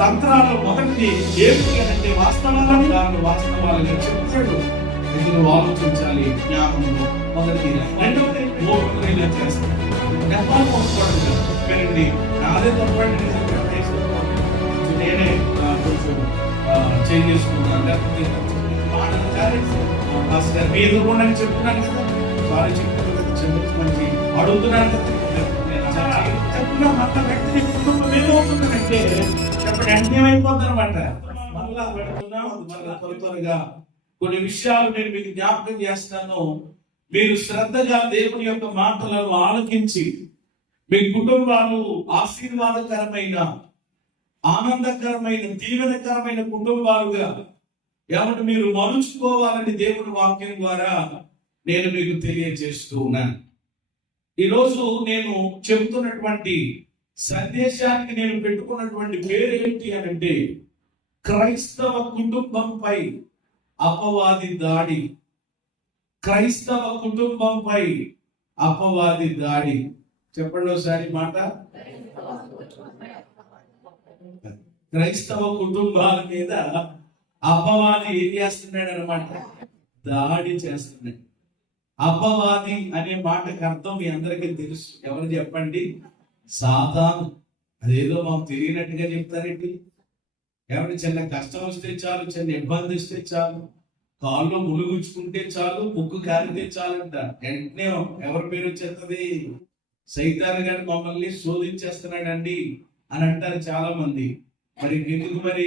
తంత్రాలు మొదటి ఏంటంటే వాస్తవాలుగా చెప్తాడు. ఇందులో ఆలోచించాలి, జ్ఞాపకము మొదటి. రెండవది ఓపెన్ చేస్తాడు. పెరండి నాదే తప్పండి, నేనే కొంచెం చేంజ్ చేసుకుంటాను, లేకపోతే మీ ఎదుర్కొండ చెప్తున్నాను కదా, చాలా చెప్తాను కదా, చెప్పి మంచి అడుగుతున్నాను కదా, చెప్తున్నా మన వ్యక్తిని కుటుంబం ఏమవుతుందంటే చెప్పండి అన్యమైపోతుంది అనమాట. మళ్ళా పెడుతున్నా మళ్ళా త్వరగా కొన్ని విషయాలు నేను మీకు జ్ఞాపకం చేస్తాను. మీరు శ్రద్ధగా దేవుని యొక్క మాటలను ఆలకించి మీ కుటుంబాలు ఆశీర్వాదకరమైన, ఆనందకరమైన, దీవెనకరమైన కుటుంబాలుగా ఏమంటే మీరు మలుచుకోవాలని దేవుని వాక్యం ద్వారా నేను మీకు తెలియజేస్తూ ఉన్నాను. ఈరోజు నేను చెబుతున్నటువంటి సందేశానికి నేను పెట్టుకున్నటువంటి పేరు ఏంటి అని అంటే, క్రైస్తవ కుటుంబంపై అపవాది దాడి. క్రైస్తవ కుటుంబంపై అపవాది దాడి. చెప్పండి ఒకసారి మాట. క్రైస్తవ కుటుంబాల మీద అపవాది ఏం చేస్తున్నాడు అనమాట? దాడి చేస్తున్నాడు. అపవాది అనే మాటకు అర్థం మీ అందరికీ తెలుసు. ఎవరు చెప్పండి? సాతాను. అదేదో మాకు తెలియనట్టుగా చెప్తారేంటి? ఎవరి చిన్న కష్టం వస్తే చాలు, చిన్న ఇబ్బంది వస్తే చాలు, కాళ్ళు ములుగుచ్చుకుంటే చాలు, ముక్కు కారితే చాలంట, వెంటనే ఎవరి పేరు వచ్చేస్తుంది? సైతాను గారు మమ్మల్ని శోధించేస్తున్నాడండి అని అంటారు చాలా మంది. మరి ఎందుకు మరి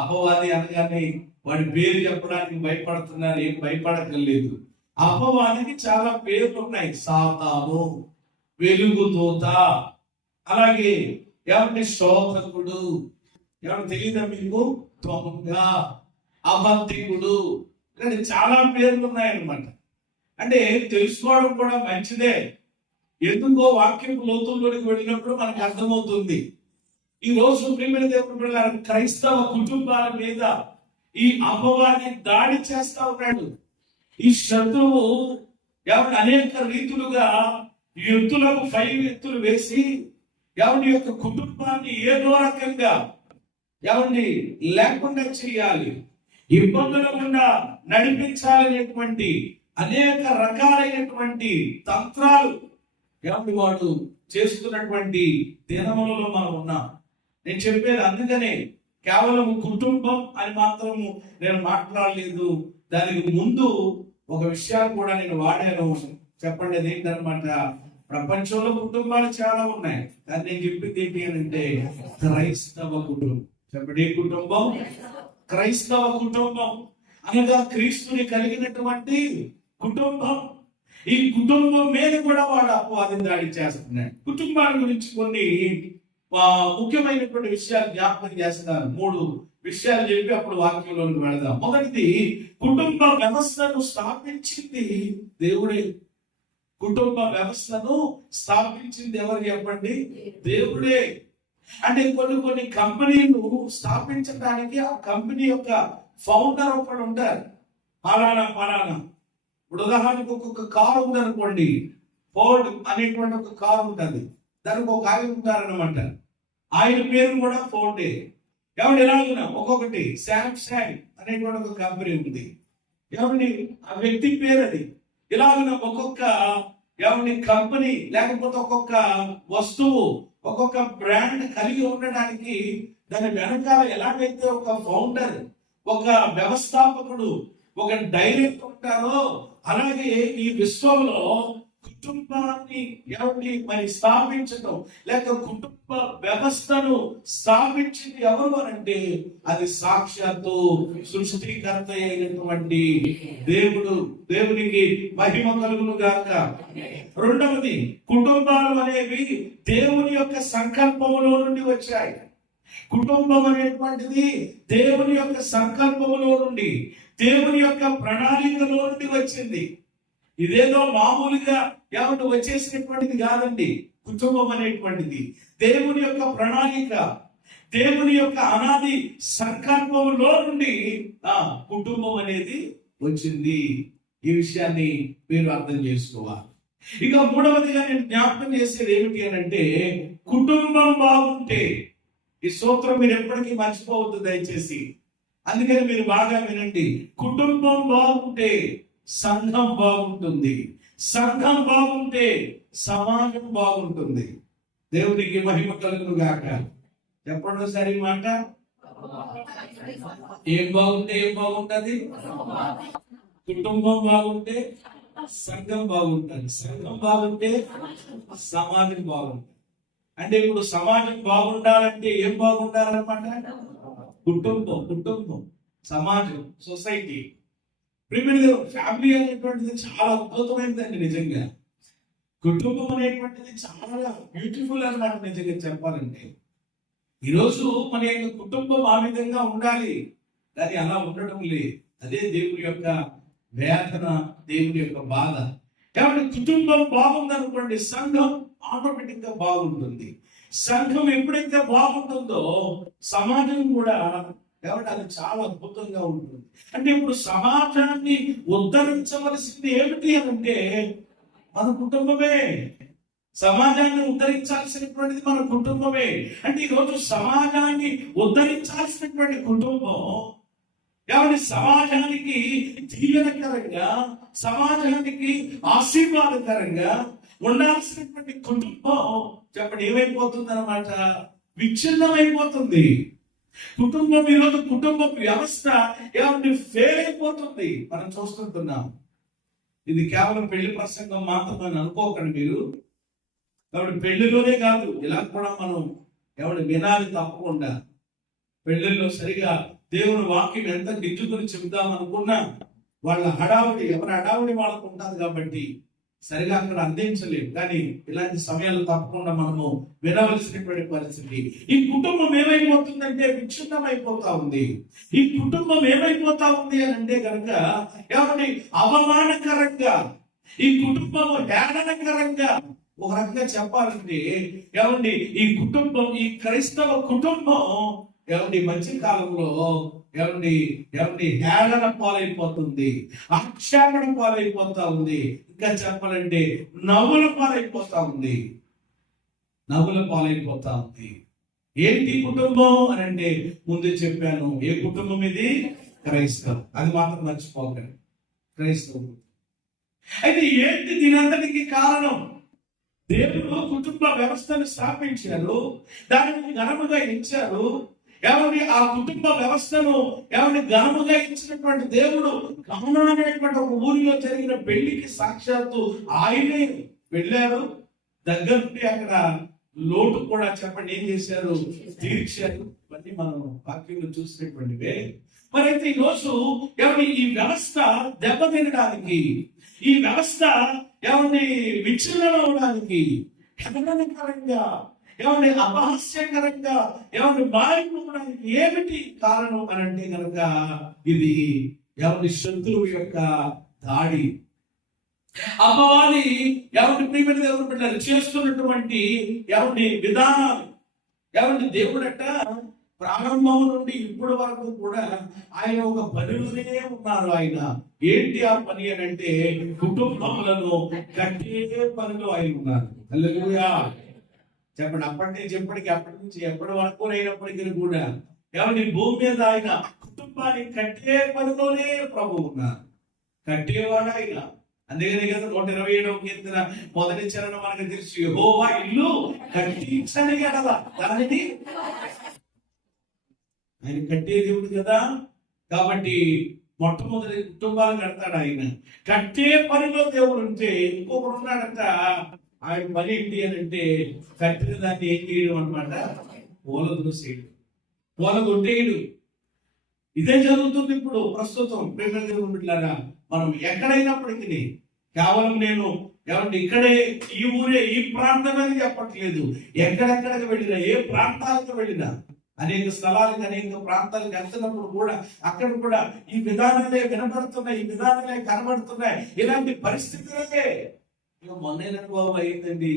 అపవాది అనగానే వాడి పేరు చెప్పడానికి భయపడుతున్నారు? ఏం భయపడక్కర్లేదు. అపవాదికి చాలా పేర్లు ఉన్నాయి. సాతాను, వెలుగుదూత, అలాగే ఏమంటే శోధకుడు, ఏమన్నా తెలియదా మీకు? దొంగ, అబద్ధికుడు, ఇలాంటి చాలా పేర్లు ఉన్నాయన్నమాట. అంటే తెలుసుకోవడం కూడా మంచిదే. ఎందుకో వాక్యం లోతుల్లోకి వెళ్ళినప్పుడు మనకు అర్థమవుతుంది. ఈ రోజు ప్రియమైన దేవుని బిడ్డలారా, క్రైస్తవ కుటుంబాల మీద ఈ అపవాది దాడి చేస్తా ఉన్నాడు. ఈ శత్రువు ఎవరి అనేక రీతులుగా ఎత్తులకు పై ఎత్తులు వేసి ఎవరి యొక్క కుటుంబాన్ని ఏదో రకంగా ఎవరిని లేకుండా చేయాలి, ఇబ్బందుల గుండా నడిపించాలనేటువంటి అనేక రకాలైనటువంటి తంత్రాలు ఎవరి వాడు చేస్తున్నటువంటి దినములలో మనం ఉన్నాం. నేను చెప్పేది అందుకనే కేవలం కుటుంబం అని మాత్రము నేను మాట్లాడలేదు. దానికి ముందు ఒక విషయాన్ని కూడా నేను వాడాను. చెప్పండి అదేంటనమాట? ప్రపంచంలో కుటుంబాలు చాలా ఉన్నాయి, కానీ నేను చెప్పింది ఏంటి అని అంటే క్రైస్తవ కుటుంబం. చెప్పండి ఏ కుటుంబం? క్రైస్తవ కుటుంబం అనగా క్రీస్తుని కలిగినటువంటి కుటుంబం. ఈ కుటుంబం మీద కూడా వాడు అపవాదం దాడి చేస్తున్నాడు. కుటుంబాల గురించి కొన్ని ముఖ్యమైనటువంటి విషయాలు జ్ఞాపకం చేస్తున్నారు. 3 విషయాలు చెప్పి అప్పుడు వాక్యంలోకి వెళదాం. మొదటిది, కుటుంబ వ్యవస్థను స్థాపించింది దేవుడే. కుటుంబ వ్యవస్థను స్థాపించింది ఎవరు చెప్పండి? దేవుడే. అంటే కొన్ని కంపెనీలు స్థాపించడానికి ఆ కంపెనీ యొక్క ఫౌండర్ ఒకడు ఉంటారు. పలానా ఇప్పుడు ఉదాహరణకు ఒక్కొక్క కారు ఉందనుకోండి, ఫోర్డ్ అనేటువంటి ఒక కారు ఉంటుంది, దానికి ఒక ఆయన ఉంటారనమాట. ఆయన పేరు కూడా ఫోర్డే. ఎవరు ఎలాగున్నా ఒక్కొక్కటి శాంసంగ్ అనేటువంటి ఒక కంపెనీ ఉంది, ఎవరిని ఆ వ్యక్తి పేరు అది. ఇలాగున్న ఒక్కొక్క ఎవరిని కంపెనీ లేకపోతే ఒక్కొక్క వస్తువు ఒక్కొక్క బ్రాండ్ కలిగి ఉండడానికి దాని వెనకాల ఎలాగైతే ఒక ఫౌండర్, ఒక వ్యవస్థాపకుడు, ఒక డైరెక్టర్ ఉంటారో, అలాగే ఈ విశ్వంలో కుటుంబాన్ని ఎవరిని మరి స్థాపించడం లేక కుటుంబ వ్యవస్థను స్థాపించింది ఎవరు అంటే అది సాక్షాత్తు సృష్టికర్త అయినటువంటి దేవుడు. దేవునికి మహిమ కలుగును గాక. రెండవది, కుటుంబాలు అనేవి దేవుని యొక్క సంకల్పములో నుండి వచ్చాయి. కుటుంబం అనేటువంటిది దేవుని యొక్క సంకల్పములో నుండి, దేవుని యొక్క ప్రణాళికలో నుండి వచ్చింది. ఇదేదో మామూలుగా ఏమంటే వచ్చేసినటువంటిది కాదండి. కుటుంబం అనేటువంటిది దేవుని యొక్క ప్రణాళిక, దేవుని యొక్క అనాది సంకల్పంలో నుండి కుటుంబం అనేది వచ్చింది. ఈ విషయాన్ని మీరు అర్థం చేసుకోవాలి. ఇక మూడవదిగా నేను జ్ఞాపకం చేసేది ఏమిటి అని అంటే, కుటుంబం బాగుంటే, ఈ సూత్రం మీరు ఎప్పటికీ మర్చిపోవద్దు దయచేసి. అందుకని మీరు బాగా వినండి. కుటుంబం బాగుంటే సంఘం బాగుంటుంది, సంఘం బాగుంటే సమాజం బాగుంటుంది. దేవునికి మహిమ కలుగును గాక. చెప్పండి ఒకసారి మాట. ఏం బాగుంటే ఏం బాగుంటుంది? కుటుంబం బాగుంటే సంఘం బాగుంటుంది, సంఘం బాగుంటే సమాజం బాగుంటుంది. అంటే ఇప్పుడు సమాజం బాగుండాలంటే ఏం బాగుండాలన్నమాట? కుటుంబం, సమాజం, సొసైటీ. ఫ్యామిలీ అనేటువంటిది చాలా అద్భుతమైనదండి. నిజంగా కుటుంబం అనేటువంటిది చాలా బ్యూటిఫుల్ అన్నమాట. నిజంగా చెప్పాలంటే ఈరోజు మన యొక్క కుటుంబం ఆ విధంగా ఉండాలి, కానీ అలా ఉండడం లేదు. అదే దేవుని యొక్క వేదన, దేవుని యొక్క బాధ. కాబట్టి కుటుంబం బాగుందనుకోండి, సంఘం ఆటోమేటిక్ గా బాగుంటుంది. సంఘం ఎప్పుడైతే బాగుంటుందో సమాజం కూడా కాబట్టి అది చాలా అద్భుతంగా ఉంటుంది. అంటే ఇప్పుడు సమాజాన్ని ఉద్ధరించవలసింది ఏమిటి అని అంటే మన కుటుంబమే. సమాజాన్ని ఉద్ధరించాల్సినటువంటిది మన కుటుంబమే. అంటే ఈరోజు సమాజాన్ని ఉద్ధరించాల్సినటువంటి కుటుంబం, కాబట్టి సమాజానికి దీవెనకరంగా, సమాజానికి ఆశీర్వాదకరంగా ఉండాల్సినటువంటి కుటుంబం చెప్పండి ఏమైపోతుంది అన్నమాట? విచ్ఛిన్నమైపోతుంది. కుటుంబం ఈరోజు కుటుంబ వ్యవస్థ ఏమంటే ఫెయిల్ అయిపోతుంది. మనం చూస్తుంటున్నాం. ఇది కేవలం పెళ్లి ప్రసంగం మాత్రమే అనుకోకండి మీరు. కాబట్టి పెళ్లిలోనే కాదు, ఇలా కూడా మనం ఎవరు వినాలి తప్పకుండా. పెళ్లిలో సరిగా దేవుని వాక్యం ఎంత గిట్టుకుని చెబుదాం అనుకున్నా వాళ్ళ హడావుడి, ఎవరి హడావుడి వాళ్ళకు ఉంటుంది కాబట్టి సరిగా అక్కడ అందించలేము. కానీ ఇలాంటి సమయాలు తప్పకుండా మనము వినవలసినటువంటి పరిస్థితి. ఈ కుటుంబం ఏమైపోతుందంటే విచ్ఛిన్నం అయిపోతా ఉంది. ఈ కుటుంబం ఏమైపోతా ఉంది అని అంటే కనుక ఏమండి అవమానకరంగా, ఈ కుటుంబం హేళనకరంగా, ఒక రకంగా చెప్పాలంటే ఏమండి ఈ కుటుంబం, ఈ క్రైస్తవ కుటుంబం ఏమండి మధ్య కాలంలో ఏమండి హేళన పాలైపోతుంది, ఆక్షేపణ పాలైపోతా ఉంది. ఇంకా చెప్పాలంటే నవ్వుల పాలైపోతా ఉంది, నవ్వుల పాలైపోతా ఉంది. ఏంటి కుటుంబం అని అంటే ముందే చెప్పాను. ఏ కుటుంబం ఇది? క్రైస్తవం. అది మాత్రం మర్చిపోకండి, క్రైస్తవం. అయితే ఏంటి దీనంతటికి కారణం? దేవుడు కుటుంబ వ్యవస్థను స్థాపించారు, దానిని ఘనముగా ఎంచారు. ఎవరి ఆ కుటుంబ వ్యవస్థను ఘనముగా ఇచ్చినటువంటి దేవుడు కానా అనేటువంటి ఒక ఊరిలో జరిగిన పెళ్లికి సాక్షాత్తు ఆయనే వెళ్ళారు. దగ్గర నుండి అక్కడ లోటు కూడా చెప్పండి ఏం చేశారు? తీర్చారు. ఇవన్నీ మనం వాక్యంలో చూసినటువంటివే. మరి అయితే ఈ రోజు ఈ వ్యవస్థ దెబ్బతినడానికి, ఈ వ్యవస్థ విచ్ఛిన్నమవడానికి హేళనకరంగా, అపహాస్యకరంగా మారిపోవడానికి ఏమిటి కారణం అని అంటే కనుక ఇది శత్రువు యొక్క దాడి. అపవాది ప్రియమైన దేవుని బిడ్డలు చేస్తున్నటువంటి విధానం దేవుడట ప్రారంభం నుండి ఇప్పటి వరకు కూడా ఆయన ఒక పనిలోనే ఉన్నారు. ఆయన ఏంటి ఆ పని అని అంటే కుటుంబములను కట్టే పనిలో ఆయన ఉన్నారు. హల్లెలూయా చెప్పండి. అప్పటి నుంచి ఎప్పటి వరకు అయినప్పటికీ కూడా భూమి మీద ఆయన కుటుంబాన్ని కట్టే పనిలోనే ప్రభు ఉన్నారు, కట్టేవాడు ఆయన. అందుకనే కదా 127వ కీర్తన మొదటి చరణం మనకు తెలుసు, యెహోవా ఇల్లు కట్టించని ఎడల దానిని ఆయన కట్టే దేవుడు కదా. కాబట్టి మొట్టమొదటి కుటుంబాలు కడతాడు ఆయన. కట్టే పనిలో దేవుడు ఉంటే ఇంకొకడు ఉన్నాడంట, ఆయన పని ఏంటి అని అంటే కట్టిన దాన్ని ఏం చేయడం అనమాట? పూలదోసేయడం, పూలగొట్టేయడు. ఇదే జరుగుతుంది ఇప్పుడు ప్రస్తుతం. బిడ్డలారా, మనం ఎక్కడైనప్పటికీ కేవలం నేను ఇక్కడే ఈ ఊరే ఈ ప్రాంతం అని చెప్పట్లేదు. ఎక్కడెక్కడికి వెళ్ళినా, ఏ ప్రాంతాలకు వెళ్ళినా, అనేక స్థలాలకు అనేక ప్రాంతాలకు వెళ్తున్నప్పుడు కూడా అక్కడ కూడా ఈ విధానాలే వినపడుతున్నాయి, ఈ విధానాలే కనబడుతున్నాయి. ఇలాంటి పరిస్థితులే మొన్న అనుభవం అయిందండి.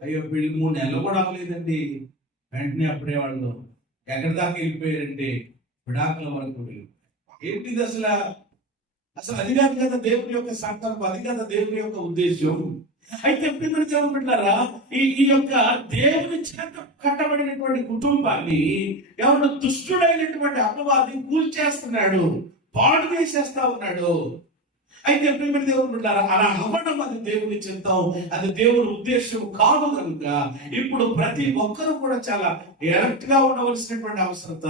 అయ్యో పెళ్లి 3 నెలలు కూడా అవ్వలేదండి, వెంటనే అప్పుడే వాళ్ళు ఎక్కడి దాకా వెళ్ళిపోయారంటే విడాకుల వరకు వెళ్ళిపోయారు. ఏంటిది అసలు అది కాదు కదా దేవుని యొక్క సంకల్పం, అది కదా దేవుని యొక్క ఉద్దేశం. అయితే ఎప్పుడు ఏమంటున్నారా, ఈ యొక్క దేవుని చేత కట్టబడినటువంటి కుటుంబాన్ని ఎవరు దుష్టుడైనటువంటి అపవాది కూల్చేస్తున్నాడు, పాడు చేసేస్తా ఉన్నాడు. అయితే ప్రేమ దేవుడు అలా అవ్వడం అది దేవుని చిత్తం, అది దేవుని ఉద్దేశం కాదు. కనుక ఇప్పుడు ప్రతి ఒక్కరూ కూడా చాలా ఎలర్ట్ గా ఉండవలసినటువంటి అవసరత,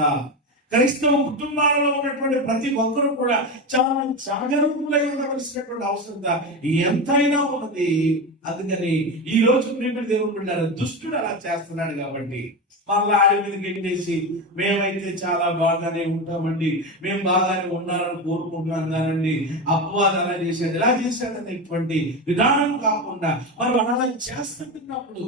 క్రైస్తవ కుటుంబాలలో ఉన్నటువంటి ప్రతి ఒక్కరూ కూడా చాలా జాగరూకులై ఉండవలసినటువంటి అవసరత ఎంతైనా ఉన్నది. అందుకని ఈ రోజు ప్రేమ దేవుడు దుష్టుడు అలా చేస్తున్నాడు కాబట్టి మళ్ళీ ఆడి మీద గెట్టేసి మేమైతే చాలా బాగానే ఉంటామండి, మేము బాగానే ఉండాలని కోరుకుంటున్నాం కానండి అపవాదం అలా చేశాడు, ఇలా చేశాడు అనేటువంటి విధానం కాకుండా మనం అలా చేస్తున్నప్పుడు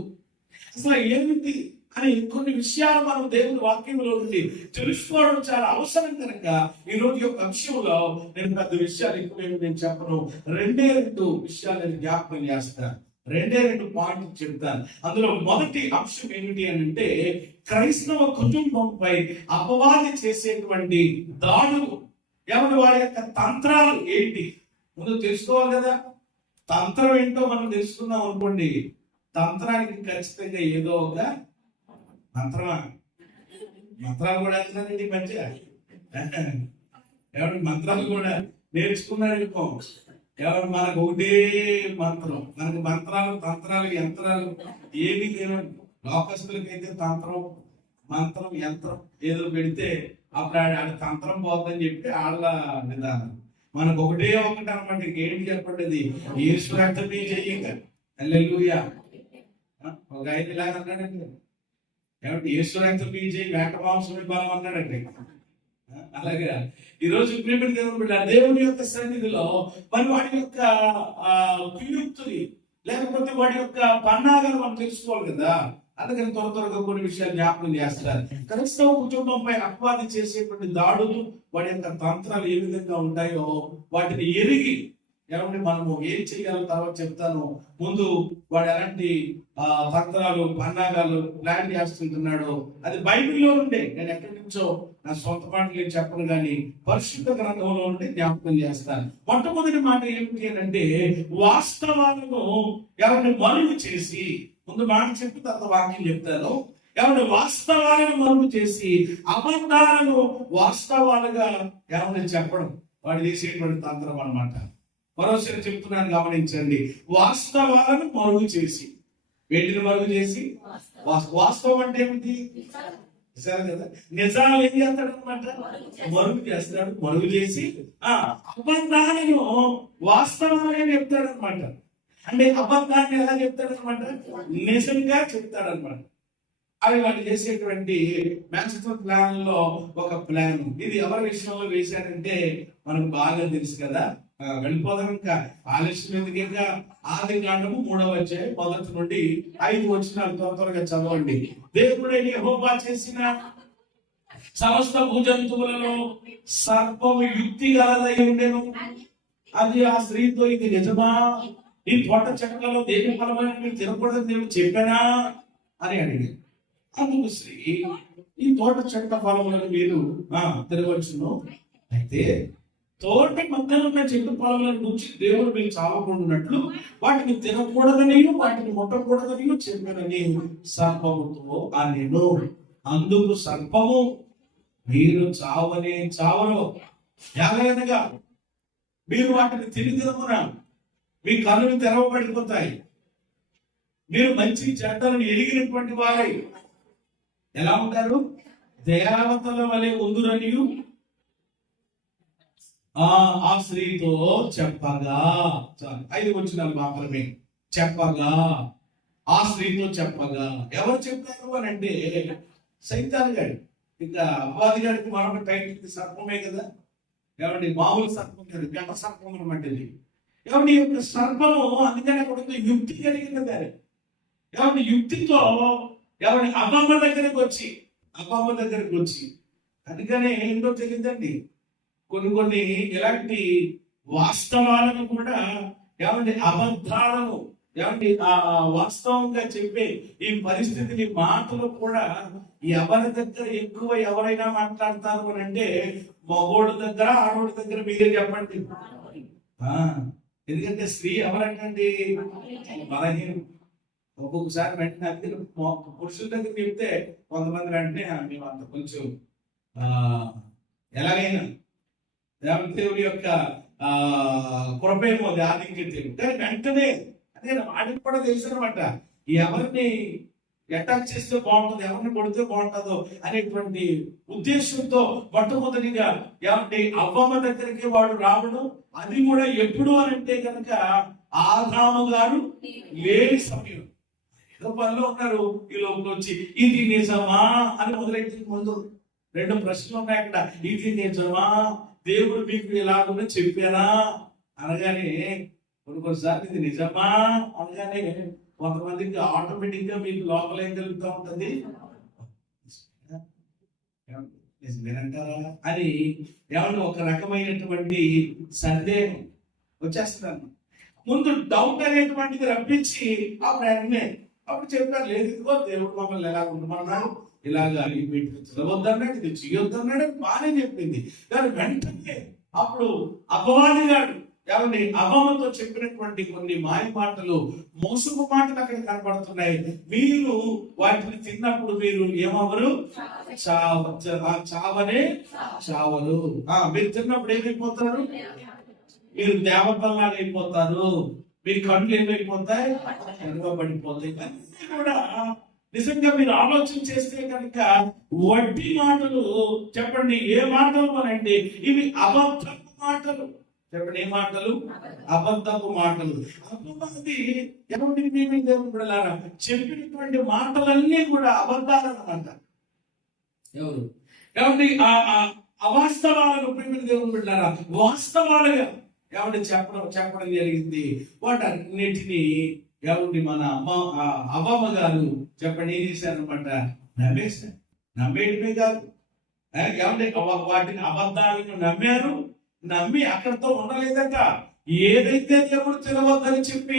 అసలు ఏమిటి అని కొన్ని విషయాలు మనం దేవుని వాక్యంలో నుండి తెలుసుకోవడం చాలా అవసరం. కనుక ఈ రోజు యొక్క అంశంలో నేను పెద్ద విషయాలు ఎక్కువ నేను చెప్పను, 2 విషయాలు నేను జ్ఞాపకం చేస్తాను, 2 పాయింట్లు చెప్తాను. అందులో మొదటి అంశం ఏమిటి అని అంటే క్రైస్తవ కుటుంబంపై అపవాది చేసేటువంటి దాడులు, ఎవరి వారి యొక్క తంత్రాలు ఏంటి ముందు తెలుసుకోవాలి కదా. తంత్రం ఏంటో మనం తెలుసుకున్నాం అనుకోండి, తంత్రానికి ఖచ్చితంగా ఏదో ఒక మంత్రాలు కూడా అంటున్నారండి మంచిగా. ఎవరి మంత్రాలు కూడా నేర్చుకున్నాడు ఎవరు, మనకు ఒకటే మంత్రం, మనకు మంత్రాలు తంత్రాలు యంత్రాలు ఏమీ లేవు. లోకస్తులకైతే మంత్రం యంత్రం ఏదో పెడితే అప్పుడు ఆడ తంత్రం పోతుందని చెప్పి వాళ్ళ విధానం. మనకు ఒకటే ఒకటి అనమాట, ఇంకేంటి చెప్పండి, యేసు రక్తమే చెయ్యక హల్లెలూయా. ఒక ఆయన ఇలాగ అన్నాడండి, కాబట్టి యేసు రక్తమే చెయ్యి వేట మాంసం బలం అన్నాడండి. అలాగే ఈరోజు ప్రేమ దేవుడు దేవుని యొక్క సన్నిధిలో మరి వాడి యొక్క కుయుక్తుని లేకపోతే వాడి యొక్క పన్నాగాలు మనం తెలుసుకోవాలి కదా. అందుకని త్వరగా కొన్ని విషయాలు జ్ఞాపకం చేస్తారు. క్రైస్తవ కుటుంబంపై అపవాది చేసేటువంటి దాడులు, వాడి యొక్క తంత్రాలు ఏ విధంగా ఉంటాయో వాటిని ఎరిగి ఏమంటే మనము ఏం చేయాలో తర్వాత చెప్తాను. ముందు వాడు ఎలాంటి తంత్రాలు పన్నాగాలు ప్లాన్ చేస్తుంటున్నాడో అది బైబిల్లో ఉండే, నేను ఎక్కడి నుంచో నా సొంత మాటలు చెప్పను కానీ పరిశుద్ధ గ్రంథంలో ఉంటే జ్ఞాపకం చేస్తాను. మొట్టమొదటి మాట ఏమిటి అంటే వాస్తవాలను ఎవరిని మరుగు చేసి, ముందు మాట చెప్పి తర్వాత వాక్యం చెప్తాను. ఎవరిని వాస్తవాలను మరుగు చేసి అబద్ధాలను వాస్తవాలుగా ఎవరిని చెప్పడం వాడు చేసేటువంటి తంత్రం అన్నమాట. మరోసారి చెప్తున్నాను గమనించండి, వాస్తవాలను మరుగు చేసి. వేటిని మరుగు చేసి? వాస్తవం అంటే ఏమిటి సరే కదా, నిజాలు ఏం చేస్తాడు అనమాట, మరుగు చేస్తాడు. మరుగు చేసి అబద్ధాలను వాస్తవాలుగా చెప్తాడు అనమాట. అంటే అబద్ధాన్ని ఎలా చెప్తాడు అనమాట, నిజంగా చెప్తాడు అనమాట. అవి వాళ్ళు చేసేటువంటి మ్యాన్చెస్టర్ ప్లాన్ లో ఒక ప్లాన్. ఇది ఎవరి విషయంలో వేశారంటే మనకు బాగా తెలుసు కదా. వెళ్ళిపోదాం ఇంకా ఆలస్యం ఎందుకు. ఇంకా ఆదికాండము 3వ అధ్యాయం 1 నుండి 5 వచనాలు త్వరగా చదవండి. దేవుడైన యెహోవా చేసిన సమస్త భూజంతువులలో సర్పము యుక్తి గలదై ఉండెను. అది ఆ స్త్రీతో, ఇది నిజమా, ఈ తోట చెట్లలో దేని ఫలమైన మీరు తినకూడదని నేను చెప్పానా అని అడిగాడు. అందుకు స్త్రీ, ఈ తోట చెట్ల ఫలములను మీరు తినవచ్చును, అయితే తోట మధ్యలో ఉన్న చెట్టు పొలములను గురించి దేవుడు మీరు చావకుండాన్నట్లు వాటిని తినకూడదని వాటిని ముట్టకూడదని చెప్పానని సర్పముతో అనెను. అందుకు సర్పము, మీరు చావరు ఎలాగనగా మీరు వాటిని తిరిగిదమున మీ కన్నులు తెరవబడిపోతాయి, మీరు మంచి చెడ్డలను ఎరిగినటువంటి వారై ఎలా ఉంటారు, దేవతల వలె ఉందురనియు ఆ స్త్రీతో చెప్పగా. 5 వచనాలు మాత్రమే. చెప్పగా, ఆ స్త్రీతో చెప్పగా. ఎవరు చెప్తారు అని అంటే సైతాన్ గారు. ఇంకా అపవాది గారికి మరొక టైటిల్ సర్పమే కదా. ఏమండి, మామూలు సర్పం కాదు, గంట సర్పం అనమాట. ఏమండి యొక్క సర్పము అందుకని అక్కడ యుక్తి కలిగిన దాని. ఏమండి యుక్తితో ఎవరి అమ్మమ్మ దగ్గరికి వచ్చి అందుకనే ఏంటో తెలియదండి, కొన్ని ఇలాంటి వాస్తవాలను కూడా ఏమంటే అబద్ధాలను ఏమండి వాస్తవంగా చెప్పే ఈ పరిస్థితిని మాటలు కూడా ఎవరి దగ్గర ఎక్కువ ఎవరైనా మాట్లాడతారు అని అంటే మగోళ్ళ దగ్గర ఆడోళ్ళ దగ్గర మీరే చెప్పండి. ఎందుకంటే స్త్రీ ఎవరంటండి బలహీనం. ఒక్కొక్కసారి వెంటనే అందుకని పురుషుల దగ్గర చెప్తే కొంతమంది వెంటనే మేము అంత కొంచెం ఎలాగైనా దేవుడి యొక్క కృపేమో అది ఆధిక్యత కానీ వెంటనే అదే వాడికి కూడా తెలుసు అనమాట ఎవరిని అటాక్ చేస్తే బాగుంటుంది, ఎవరిని కొడితే బాగుంటుందో అనేటువంటి ఉద్దేశంతో మొట్టమొదటిగా ఏమంటే అవ్వమ్మ దగ్గరికి వాడు రావడం, అది కూడా ఎప్పుడు అని అంటే కనుక ఆదాము గారు లేని సమయం. ఏదో పనిలో ఉన్నారు, ఈ లోపల వచ్చి ఇది నిజమా అని మొదలెట్టి ముందు 2 ప్రశ్నలు ఉన్నాయి అక్కడ. ఇది నిజమా, దేవుడు మీకు ఎలాగున్నా చెప్పానా అనగానే కొన్నిసార్లు ఇది నిజమా అనగానే కొంతమందికి ఆటోమేటిక్ గా మీకు లోపల ఏం కలుగుతూ ఉంటుంది, నిజమేనంటారా అని ఏమన్నా ఒక రకమైనటువంటి సందేహం వచ్చేస్తున్నాను. ముందు డౌట్ అనేటువంటిది రప్పించి అప్పుడు చెప్పారు లేదు ఇదిగో దేవుడు మమ్మల్ని ఎలా ఉండమన్నాడు, ఇలాగా వీటిని తినవద్దన్నాడు, ఇది చేయొద్దన్నాడు అని బాగానే చెప్పింది. కానీ వెంటనే అప్పుడు అపవాదిగాడు ఏమండి అవ్వమ్మతో చెప్పినటువంటి కొన్ని మాయ మాటలు, మోసపు మాటలు అక్కడ కనపడుతున్నాయి. మీరు వాటిని తిన్నప్పుడు మీరు ఏమవరు, చావనే చావలు. మీరు తిన్నప్పుడు ఏమైపోతారు, మీరు దేవతల్లా అయిపోతారు, మీ కళ్ళు ఏమైపోతాయి, పడిపోతాయి. అన్నీ కూడా నిజంగా మీరు ఆలోచన చేస్తే కనుక వడ్డీ మాటలు చెప్పండి, ఏ మాటలు అనండి, ఇవి అబద్ధపు మాటలు. చెప్పండి ఏ మాటలు, అబద్ధపు మాటలు. అపవాది ఎవరి దేవుడు బిడ్డలారా చెప్పినటువంటి మాటలన్నీ కూడా అబద్ధాలు అన్నమాట. ఎవరు ఏమండి అవాస్తవాలను ప్రేమ దేవుడు బిడ్డలారా వాస్తవాలుగా ఏమంటే చెప్పడం జరిగింది. వాటన్నిటినీ ఎవరి మన అవ్వమ్మ గారు చెప్పండి ఏం చేశారనమాట, నమ్మేశారు. నమ్మేయడమే కాదు ఏమంటే వాటిని అబద్ధాలను నమ్మారు. నమ్మి అక్కడితో ఉండలేదట. ఏదైతే దేవుడు తినవద్దని చెప్పి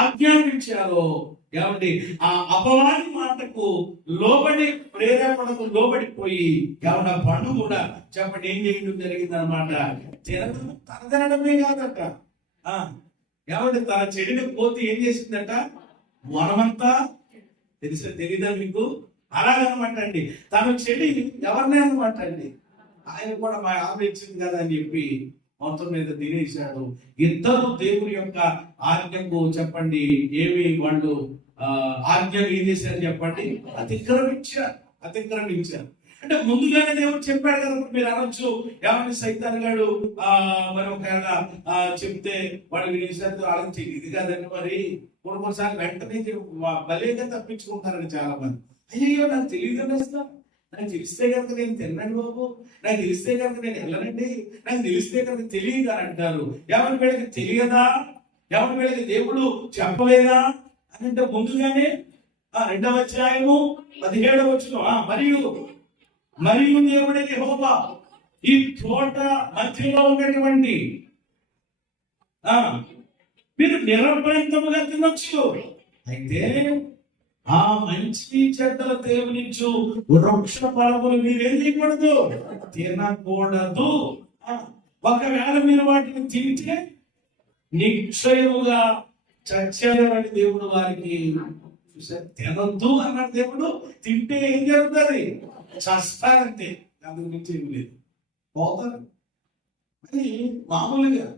ఆజ్ఞాపించారో ఏమండి ఆ అపవాది మాటకు లోబడి ప్రేరేపణకు లోబడిపోయి ఏమన్నా పండు కూడా చెప్పండి ఏం చేయడం జరిగింది అనమాట. తినడం తన తినడమే కాదట, ఏమంటే తన చెడిని పోతే ఏం చేసిందట, మనమంతా తెలీదా మీకు, అలాగనమాట అండి. తన చెడి ఎవరినే అనమాట అండి, ఆయన కూడా మా ఆమె ఇచ్చింది కదా అని చెప్పి మొత్తం మీద తినేశాడు. ఇద్దరు దేవుని యొక్క ఆజ్ఞకు చెప్పండి ఏమి వాళ్ళు ఆజ్ఞ ఏం చేశారు చెప్పండి, అతిక్రమించారు. అంటే ముందుగానే దేవుడు చెప్పాడు కదా. మీరు అనొచ్చు ఏమని సైతాన్ గాడు మరి ఒకవేళ చెప్తే వాళ్ళు వినేసారు వాళ్ళకి తెలియదు కదండి. మరి కొన్నిసార్లు వెంటనే భలేగా తప్పించుకుంటారని చాలా మంది. అయ్యో నాకు తెలియదు అసలు, నాకు తెలిస్తే కనుక నేను తిన్నాను బాబు, నాకు తెలిస్తే కనుక నేను వెళ్ళనండి, నాకు తెలిస్తే కనుక తెలియదు అని అంటారు. ఎవరి వీళ్ళకి తెలియదా, ఎవరి వీళ్ళకి దేవుడు చెప్పలేదా అని అంటే ముందుగానే 2వ అధ్యాయము 17వ వచనం మరియు దేవుడే యెహోవా ఈ తోట మధ్యలో ఉన్నటువంటి మీరు నిరభ్యంతముగా తినొచ్చు, అయితే ఆ మంచి చెడ్డల దేవునిచ్చు వృక్ష ఫలములు మీరేం చేయకూడదు, తినకూడదు. ఒకవేళ మీరు వాటిని తింటే నిశ్చయముగా చచ్చారని దేవుడు వారికి తినొద్దు అన్నాడు. దేవుడు తింటే ఏం జరుగుతుంది, చస్తారంతే, దాని గురించి ఏం లేదు, పోతారు. అని మామూలుగా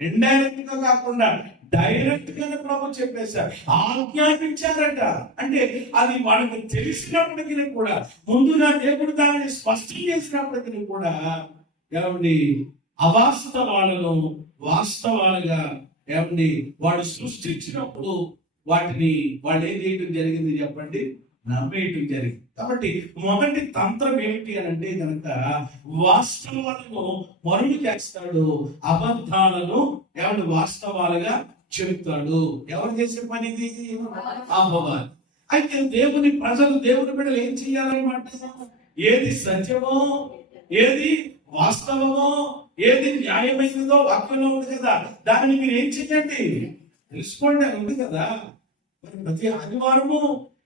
ఇండైరెక్ట్ గా కాకుండా డైరెక్ట్ గానే ప్రభు చెప్పేశారు, ఆజ్ఞాపించారట. అంటే అది వాళ్ళకి తెలిసినప్పటికీ కూడా, ముందుగా దేవుడు దాన్ని స్పష్టం చేసినప్పటికీ కూడా ఏమండి అవాస్తవాలను వాస్తవాలుగా ఏమండి వాడు సృష్టించినప్పుడు వాటిని వాళ్ళు ఏం చేయడం జరిగింది చెప్పండి, నమ్మేయటం జరిగింది. కాబట్టి మొదటి తంత్రం ఏమిటి అని అంటే కనుక వాస్తవాలను మరుడు చేస్తాడు, అబద్ధాలను ఎవరు వాస్తవాలుగా చెబుతాడు. ఎవరు చేసే పని ఇది, అపవాది. అయితే దేవుని ప్రజలు దేవుని బిడ్డలు ఏం చేయాలన్నమాట, ఏది సత్యమో, ఏది వాస్తవమో, ఏది న్యాయమైనదో వాక్యంలో ఉంది కదా, దాన్ని మీరు ఏం చేయండి, తెలుసుకోండి అని ఉంది కదా. మరి ప్రతి ఆదివారము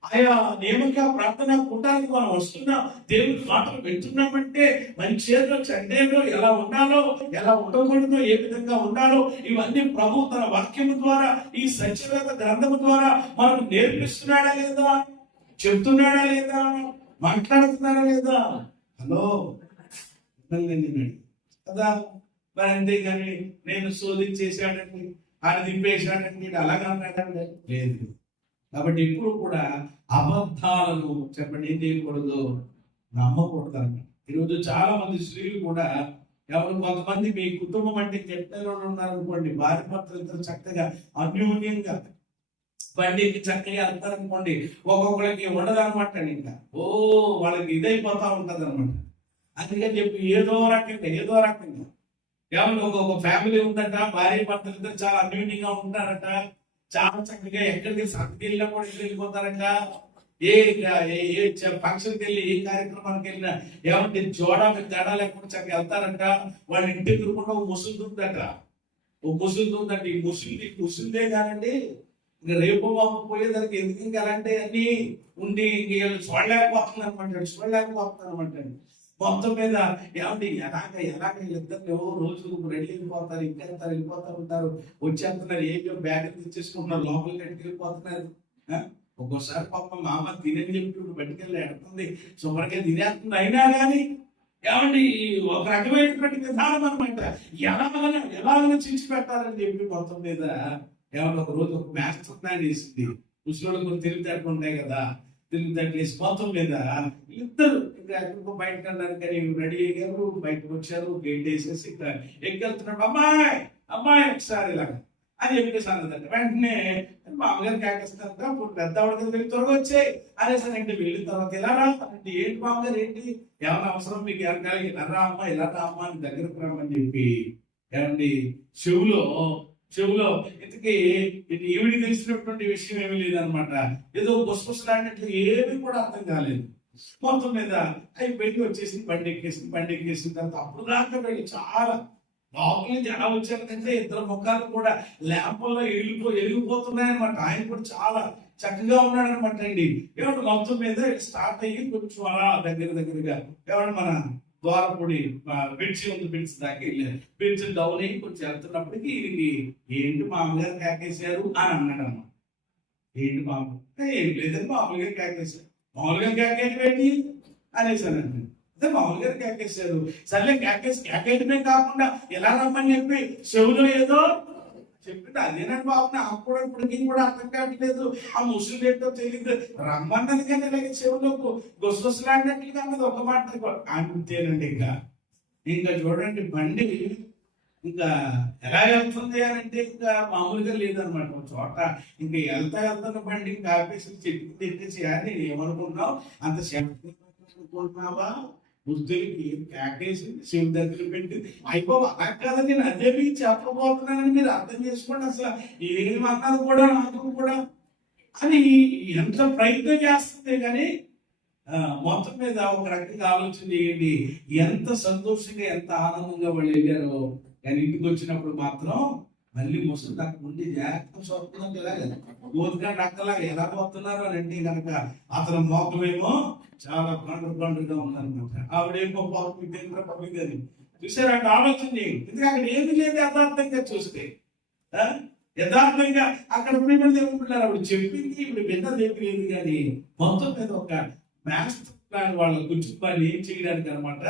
ఆయా నియమిక ప్రార్థన కూటానికి మనం వస్తున్నాం, దేవుడి మాటలు వింటున్నామంటే మంచి చేతిలో చెడ్డలో ఎలా ఉండాలో, ఎలా ఉండకూడదో, ఏ విధంగా ఉండాలో ఇవన్నీ ప్రభు తన వాక్యము ద్వారా, ఈ సత్యవేద గ్రంథము ద్వారా మనకు నేర్పిస్తున్నాడా లేదా, చెప్తున్నాడా లేదా, మాట్లాడుతున్నాడా లేదా? హలో కదా. మరి అంతేగాని నేను శోధించేసాడండి, ఆయన దింపేశాడండి, అలాగా అన్నాడండి, లేదు. కాబట్టి ఎప్పుడు కూడా అబద్ధాలను చెప్పండి ఏం చేయకూడదు, నమ్మకూడదు అన్నమాట. ఈరోజు చాలా మంది స్త్రీలు కూడా ఎవరు కొంతమంది మీ కుటుంబం అంటే చెట్టలో ఉన్నారనుకోండి, భార్య భర్తలతో చక్కగా అన్యోన్యంగా బండికి చక్కగా వెళ్తారనుకోండి, ఒక్కొక్కరికి ఉండదన్నమాట. ఇంకా వాళ్ళకి ఇదైపోతా ఉంటది అనమాట. అందుకని చెప్పి ఏదో రకంగా ఎవరు ఒక్కొక్క ఫ్యామిలీ ఉందట, భార్య భర్తలతో చాలా అన్యోన్యంగా ఉంటారట, చాలా చక్కగా ఎక్కడికి సంతకి వెళ్ళినా కూడా వెళ్ళిపోతారట. ఏ ఫంక్షన్కి వెళ్ళి ఏ కార్యక్రమానికి వెళ్ళినా ఏమంటే జోడా మీద తేడా లేకుండా చక్కగా వెళ్తారంట. వాళ్ళ ఇంటి ఎదురుకుండా ఓ ముసులు ఉందట, ఈ ముసులుదే కానండి. ఇంకా రేపు బాబు పోయేదానికి ఎందుకు ఇంకా అలాంటి అన్ని ఉండి చూడలేకపోతున్నారు అనమాట. మొత్తం మీద ఏమంటే ఎలాగ ఇద్దరు రోజు రెడీ అయిపోతారు, వెళ్ళిపోతా ఉంటారు, వచ్చేస్తున్నారు, ఏమో బ్యాగ్ తెచ్చేసుకుంటున్నారు, లోపలికి గట్టికి వెళ్ళిపోతున్నారు. ఒక్కోసారి పాపం మా అమ్మ తినని చెప్పి ఇప్పుడు బయటకెళ్ళి ఎడుతుంది, శుభ్రంగా తినేస్తుంది. అయినా కానీ ఏమండి ఒక రకమైనటువంటి విధానం అనమాట, ఎలాగైనా చించి పెట్టాలని చెప్పి మొత్తం మీద ఏమంటే ఒక రోజు ఒక మాస్టర్ ప్లాన్ వేసింది. ముసలి కొన్ని తెలివితేటలు ఉంటాయి కదా, తెలివితేటలు వేసి మొత్తం మీద ఇద్దరు ఇంకా ఎక్కడికో బయటకు వెళ్ళడానికి రెడీ అయ్యారు, బయటకు వచ్చారు, గేట్ వేసేసి ఇక్కడ ఎక్కెళ్తున్నాడు. అమ్మాయి ఒకసారి ఇలాగ అని చెప్పేసి అన్నదండి. వెంటనే మామగారు కేకేస్తారంట, ఇప్పుడు పెద్ద ఆవిడ వెళ్ళి త్వరగా వచ్చాయి అనేసారంటే. వెళ్ళిన తర్వాత ఇలా రా అంటే, ఏంటి మామగారు ఏంటి, ఏమైనా అవసరం మీకు ఎవరికాలి, ఇలా రా అమ్మా అని దగ్గరకు రామని చెప్పి ఏమండి చెవులో ఇంతకీ ఈవిడికి తెలిసినటువంటి విషయం ఏమీ లేదనమాట. ఏదో గుసగుసలాడినట్లు ఏమీ కూడా అర్థం కాలేదు. మొత్తం మీద అవి బయటకు వచ్చేసి బండి ఎక్కేసిన తర్వాత అప్పుడు దాకా వెళ్ళి చాలా లోపల నుంచి ఎలా వచ్చారంటే ఇద్దరు ముఖాలు కూడా ల్యాంపుల్లో ఎలిగిపోతున్నాయన్నమాట. ఆయన కూడా చాలా చక్కగా ఉన్నాడు అనమాట అండి. ఏమంటే మొత్తం మీద స్టార్ట్ అయ్యి కొంచెం అలా దగ్గరగా ఏమంటే మన ద్వారపూడి బిడ్చి ఉంది, బిడ్చి దాకా వెళ్ళారు. బిడ్చి డౌన్ అయ్యి కొంచెం వెళ్తున్నప్పటికీ ఈయనకి ఏంటి మామగారు కేకేశారు అని అన్నాడు అన్నమాట. ఏంటి ఏం లేదని మామూలుగా కేకేశారు. మామూలుగా కేకేటి అనేసానండి. అదే మామూలుగా కేకేశారు. సర్లే కేకేయటమే కాకుండా ఎలా రమ్మని చెప్పి చెవులో ఏదో చెప్పింది. అదేనండి బాబు, నాకు కూడా ఇప్పటికీ కూడా అర్థం కావట్లేదు, ఆ ముసులు ఏంటో తెలియదు, రమ్మన్నది కానీ ఇలాగే చెవులకు గుసగుసలాడినట్లుగా అన్నది ఒక మాట అంతేనండి. ఇంకా చూడండి బండి ఇంకా ఎలా వెళ్తుంది అని అంటే ఇంకా మామూలుగా లేదనమాట. ఒక చోట ఇంకా వెళ్తున్న బండి ఇంకా ఆపేసి చెట్టు తెచ్చేసి అని ఏమనుకుంటున్నావు, అంత అనుకుంటున్నావా, బుద్ధులకి కేకేసి శివ దగ్గర పెట్టి అయిపోవా. అలా కదా నేను అదే మీకు చెప్పబోతున్నానని మీరు అర్థం చేసుకోండి. అసలు ఏమన్నది కూడా నాకు కూడా అని ఎంత ప్రయత్నం చేస్తుంది. కానీ మొత్తం మీద ఒక రకంగా ఆలోచన చేయండి, ఎంత సంతోషంగా ఎంత ఆనందంగా వాళ్ళు వెళ్ళారో. కానీ ఇంటికి వచ్చినప్పుడు మాత్రం మళ్ళీ ముసలి దాకా ఉండి జాగ్రత్త చూస్తున్నాం ఎలాగ గోధుగా నక్కలాగా ఎలా పోతున్నారు అని అంటే కనుక అతను మోకమేమో చాలా పండుగగా ఉందన్నమాట. ఆవిడేమో పంపిందని చూసారంటే ఆలోచన చేయండి. ఎందుకంటే అక్కడ ఏమి లేదు, యథార్థంగా చూస్తే యథార్థంగా అక్కడ ప్రేమలు దేవుకుంటున్నారు. ఆవిడ చెప్పింది ఇప్పుడు విన్నది ఏమి లేదు. కానీ మొత్తం మీద ఒక మాస్టర్ ప్లాన్ వాళ్ళ కుటుంబాన్ని ఏం చేయడానికి అనమాట.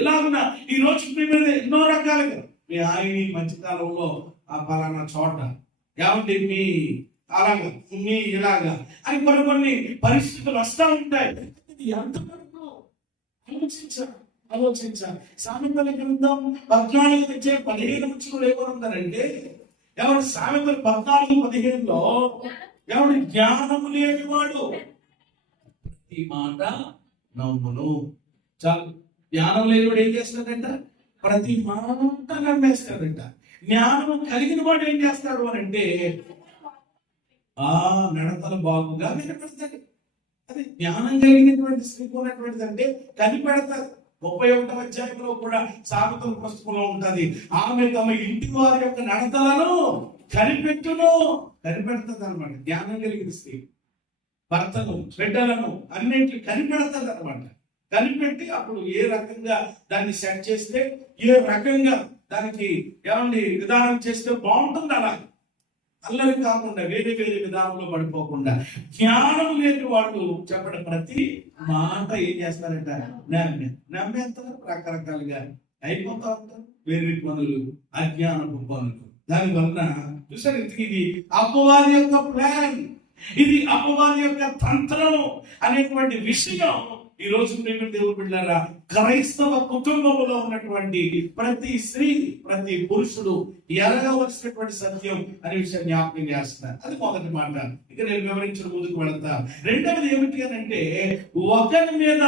ఇలాగున్నా ఈ రోజు ప్రేమ ఎన్నో రకాలుగా మీ ఆయన మధ్యకాలంలో ఆ పలానా చోట ఏమంటే మీ అలాగా మీ ఇలాగా అని కొన్ని పరిస్థితులు వస్తూ ఉంటాయి. ఎంతవరకు ఆలోచించాలి. సామెతల గ్రంథం 14:15 ఏమనుందంటే, ఎవరు సామెతలు 14:15లో ఎవరు జ్ఞానము లేనివాడు ఈ మాట నమ్మును. చాలు. జ్ఞానం లేనివాడు ఏం చేస్తాడంట, ప్రతి మాట నమ్మేస్తాడంట. జ్ఞానం కలిగిన వాడు ఏం చేస్తాడు అని అంటే నడతలు బాగుగా వినపడతాడు. అది జ్ఞానం కలిగినటువంటి స్త్రీకి ఉన్నటువంటిది అంటే కనిపెడతారు. 31వ అధ్యాయంలో కూడా సామెతల పుస్తకంలో ఉంటుంది, ఆమె తమ ఇంటి వారి యొక్క నడతలను కనిపెడుతుంది అనమాట. జ్ఞానం కలిగిన స్త్రీ భర్తను, బిడ్డలను అన్నింటినీ కనిపెడుతుంది అనమాట. కనిపెట్టి అప్పుడు ఏ రకంగా దాన్ని సెట్ చేస్తే, ఏ రకంగా దానికి ఏమండి విధానం చేస్తే బాగుంటుంది, అలా అల్లరి కాకుండా వేరే వేరే విధానంలో పడిపోకుండా. జ్ఞానం లేని వాళ్ళు చెప్పడం ప్రతి మాట ఏం చేస్తారంట, నమ్మేస్తారు. రకరకాలుగా అయిపోతా ఉంటారు వేరే పనులు, అజ్ఞానపు పనులు. దాని వలన చూసారు, ఇది అపవాది యొక్క ప్లాన్, ఇది అపవాది యొక్క తంత్రం అనేటువంటి విషయం ఈ రోజు ప్రేమ దేవుడు బిడ్డలారా, క్రైస్తవ కుటుంబంలో ఉన్నటువంటి ప్రతి స్త్రీ, ప్రతి పురుషుడు ఎరగవలసినటువంటి సత్యం అనే విషయం జ్ఞాపకం చేస్తున్నారు. అది మొదటి మాట. ఇక నేను వివరించిన ముందుకు వెళతా. రెండవది ఏమిటి అని అంటే, ఒకరి మీద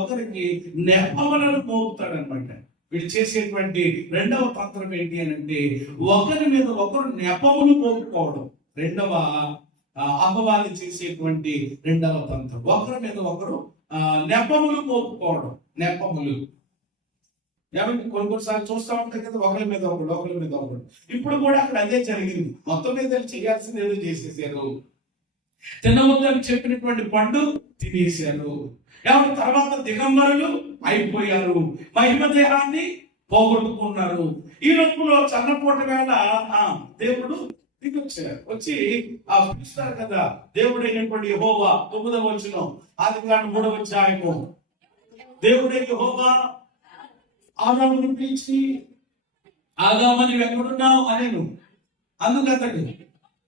ఒకరికి నెపములను మోపుతాడు అనమాట. వీళ్ళు చేసేటువంటి రెండవ తంత్రం ఏంటి అని అంటే, ఒకరి మీద ఒకరు నెపములు మోపుకోవడం. రెండవ అపవాది చేసేటువంటి రెండవ తంత్రం, ఒకరి మీద ఒకరు నెపములు మోపుకోవడం. నెపములు ఏమంటే కొన్నిసార్లు చూస్తూ ఉంటాయి కదా, ఒకరి మీద ఒకరు. ఇప్పుడు కూడా అక్కడ అదే జరిగింది. మొత్తం మీద చేయాల్సింది ఏదో చేసేసారు. తినవద్దని చెప్పినటువంటి పండు తినేశారు. ఎవరి తర్వాత దిగంబరులు అయిపోయారు, మహిమ దేహాన్ని పోగొట్టుకున్నారు. ఈ లోపల చన్నపూట వేళ దేవుడు దిగొచ్చారు. వచ్చి పిలుస్తారు కదా, దేవుడైనటువంటి యెహోవా 9వ వచనం, ఆదికాండం 3వ అధ్యాయము. దేవుడైన యెహోవా ఆదామును పిలిచి, ఆదాము నీవు ఎక్కడున్నావు అనేను. అందుకతడు,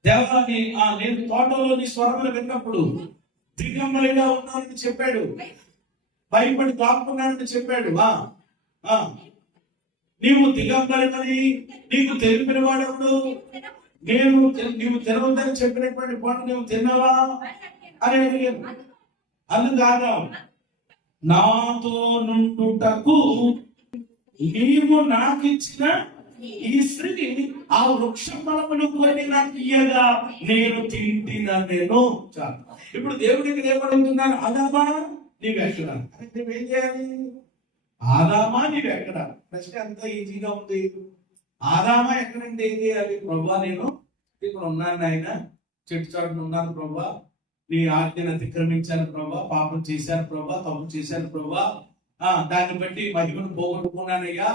దేవాన్ని నేను తోటలో నీ స్వరములు విన్నప్పుడు దిగంబరిగా ఉన్నానని చెప్పాడు, భయపడి దాక్కున్నానని చెప్పాడు. నీవు దిగంబరిని నీకు తెలిపిన వాడెవడు? నీవు తినవద్దని చెప్పినటువంటి పండు నువ్వు తిన్నావా అని అడిగాను. అందుకాగా నాతో నుండుటకు నీవు నాకు ఇచ్చిన ఈ స్త్రీ ఆ వృక్ష ఫలములు కొని నాకు ఇయ్యగా నేను తింటినను. చాలు. ఇప్పుడు దేవుడికి ఏమడుగుతున్నాను, ఆదామా నీవెక్కడ? నువ్వేం చేయాలి? ఆదామా నీవెక్కడ? ప్రశ్న ఎంత ఈజీగా ఉంది. ఆదామా ఎక్కడంటే ఏం చేయాలి? ప్రభా నేను ఇక్కడ ఉన్నాను, ఆయన చెట్టు చాటున ఉన్నాను ప్రభా, నీ ఆజ్ఞను అతిక్రమించాను ప్రభా, పాపం చేశాను ప్రభా, తప్పు చేశాను ప్రభా, దాన్ని బట్టి మహిమను పోగొట్టుకున్నానయ్యా,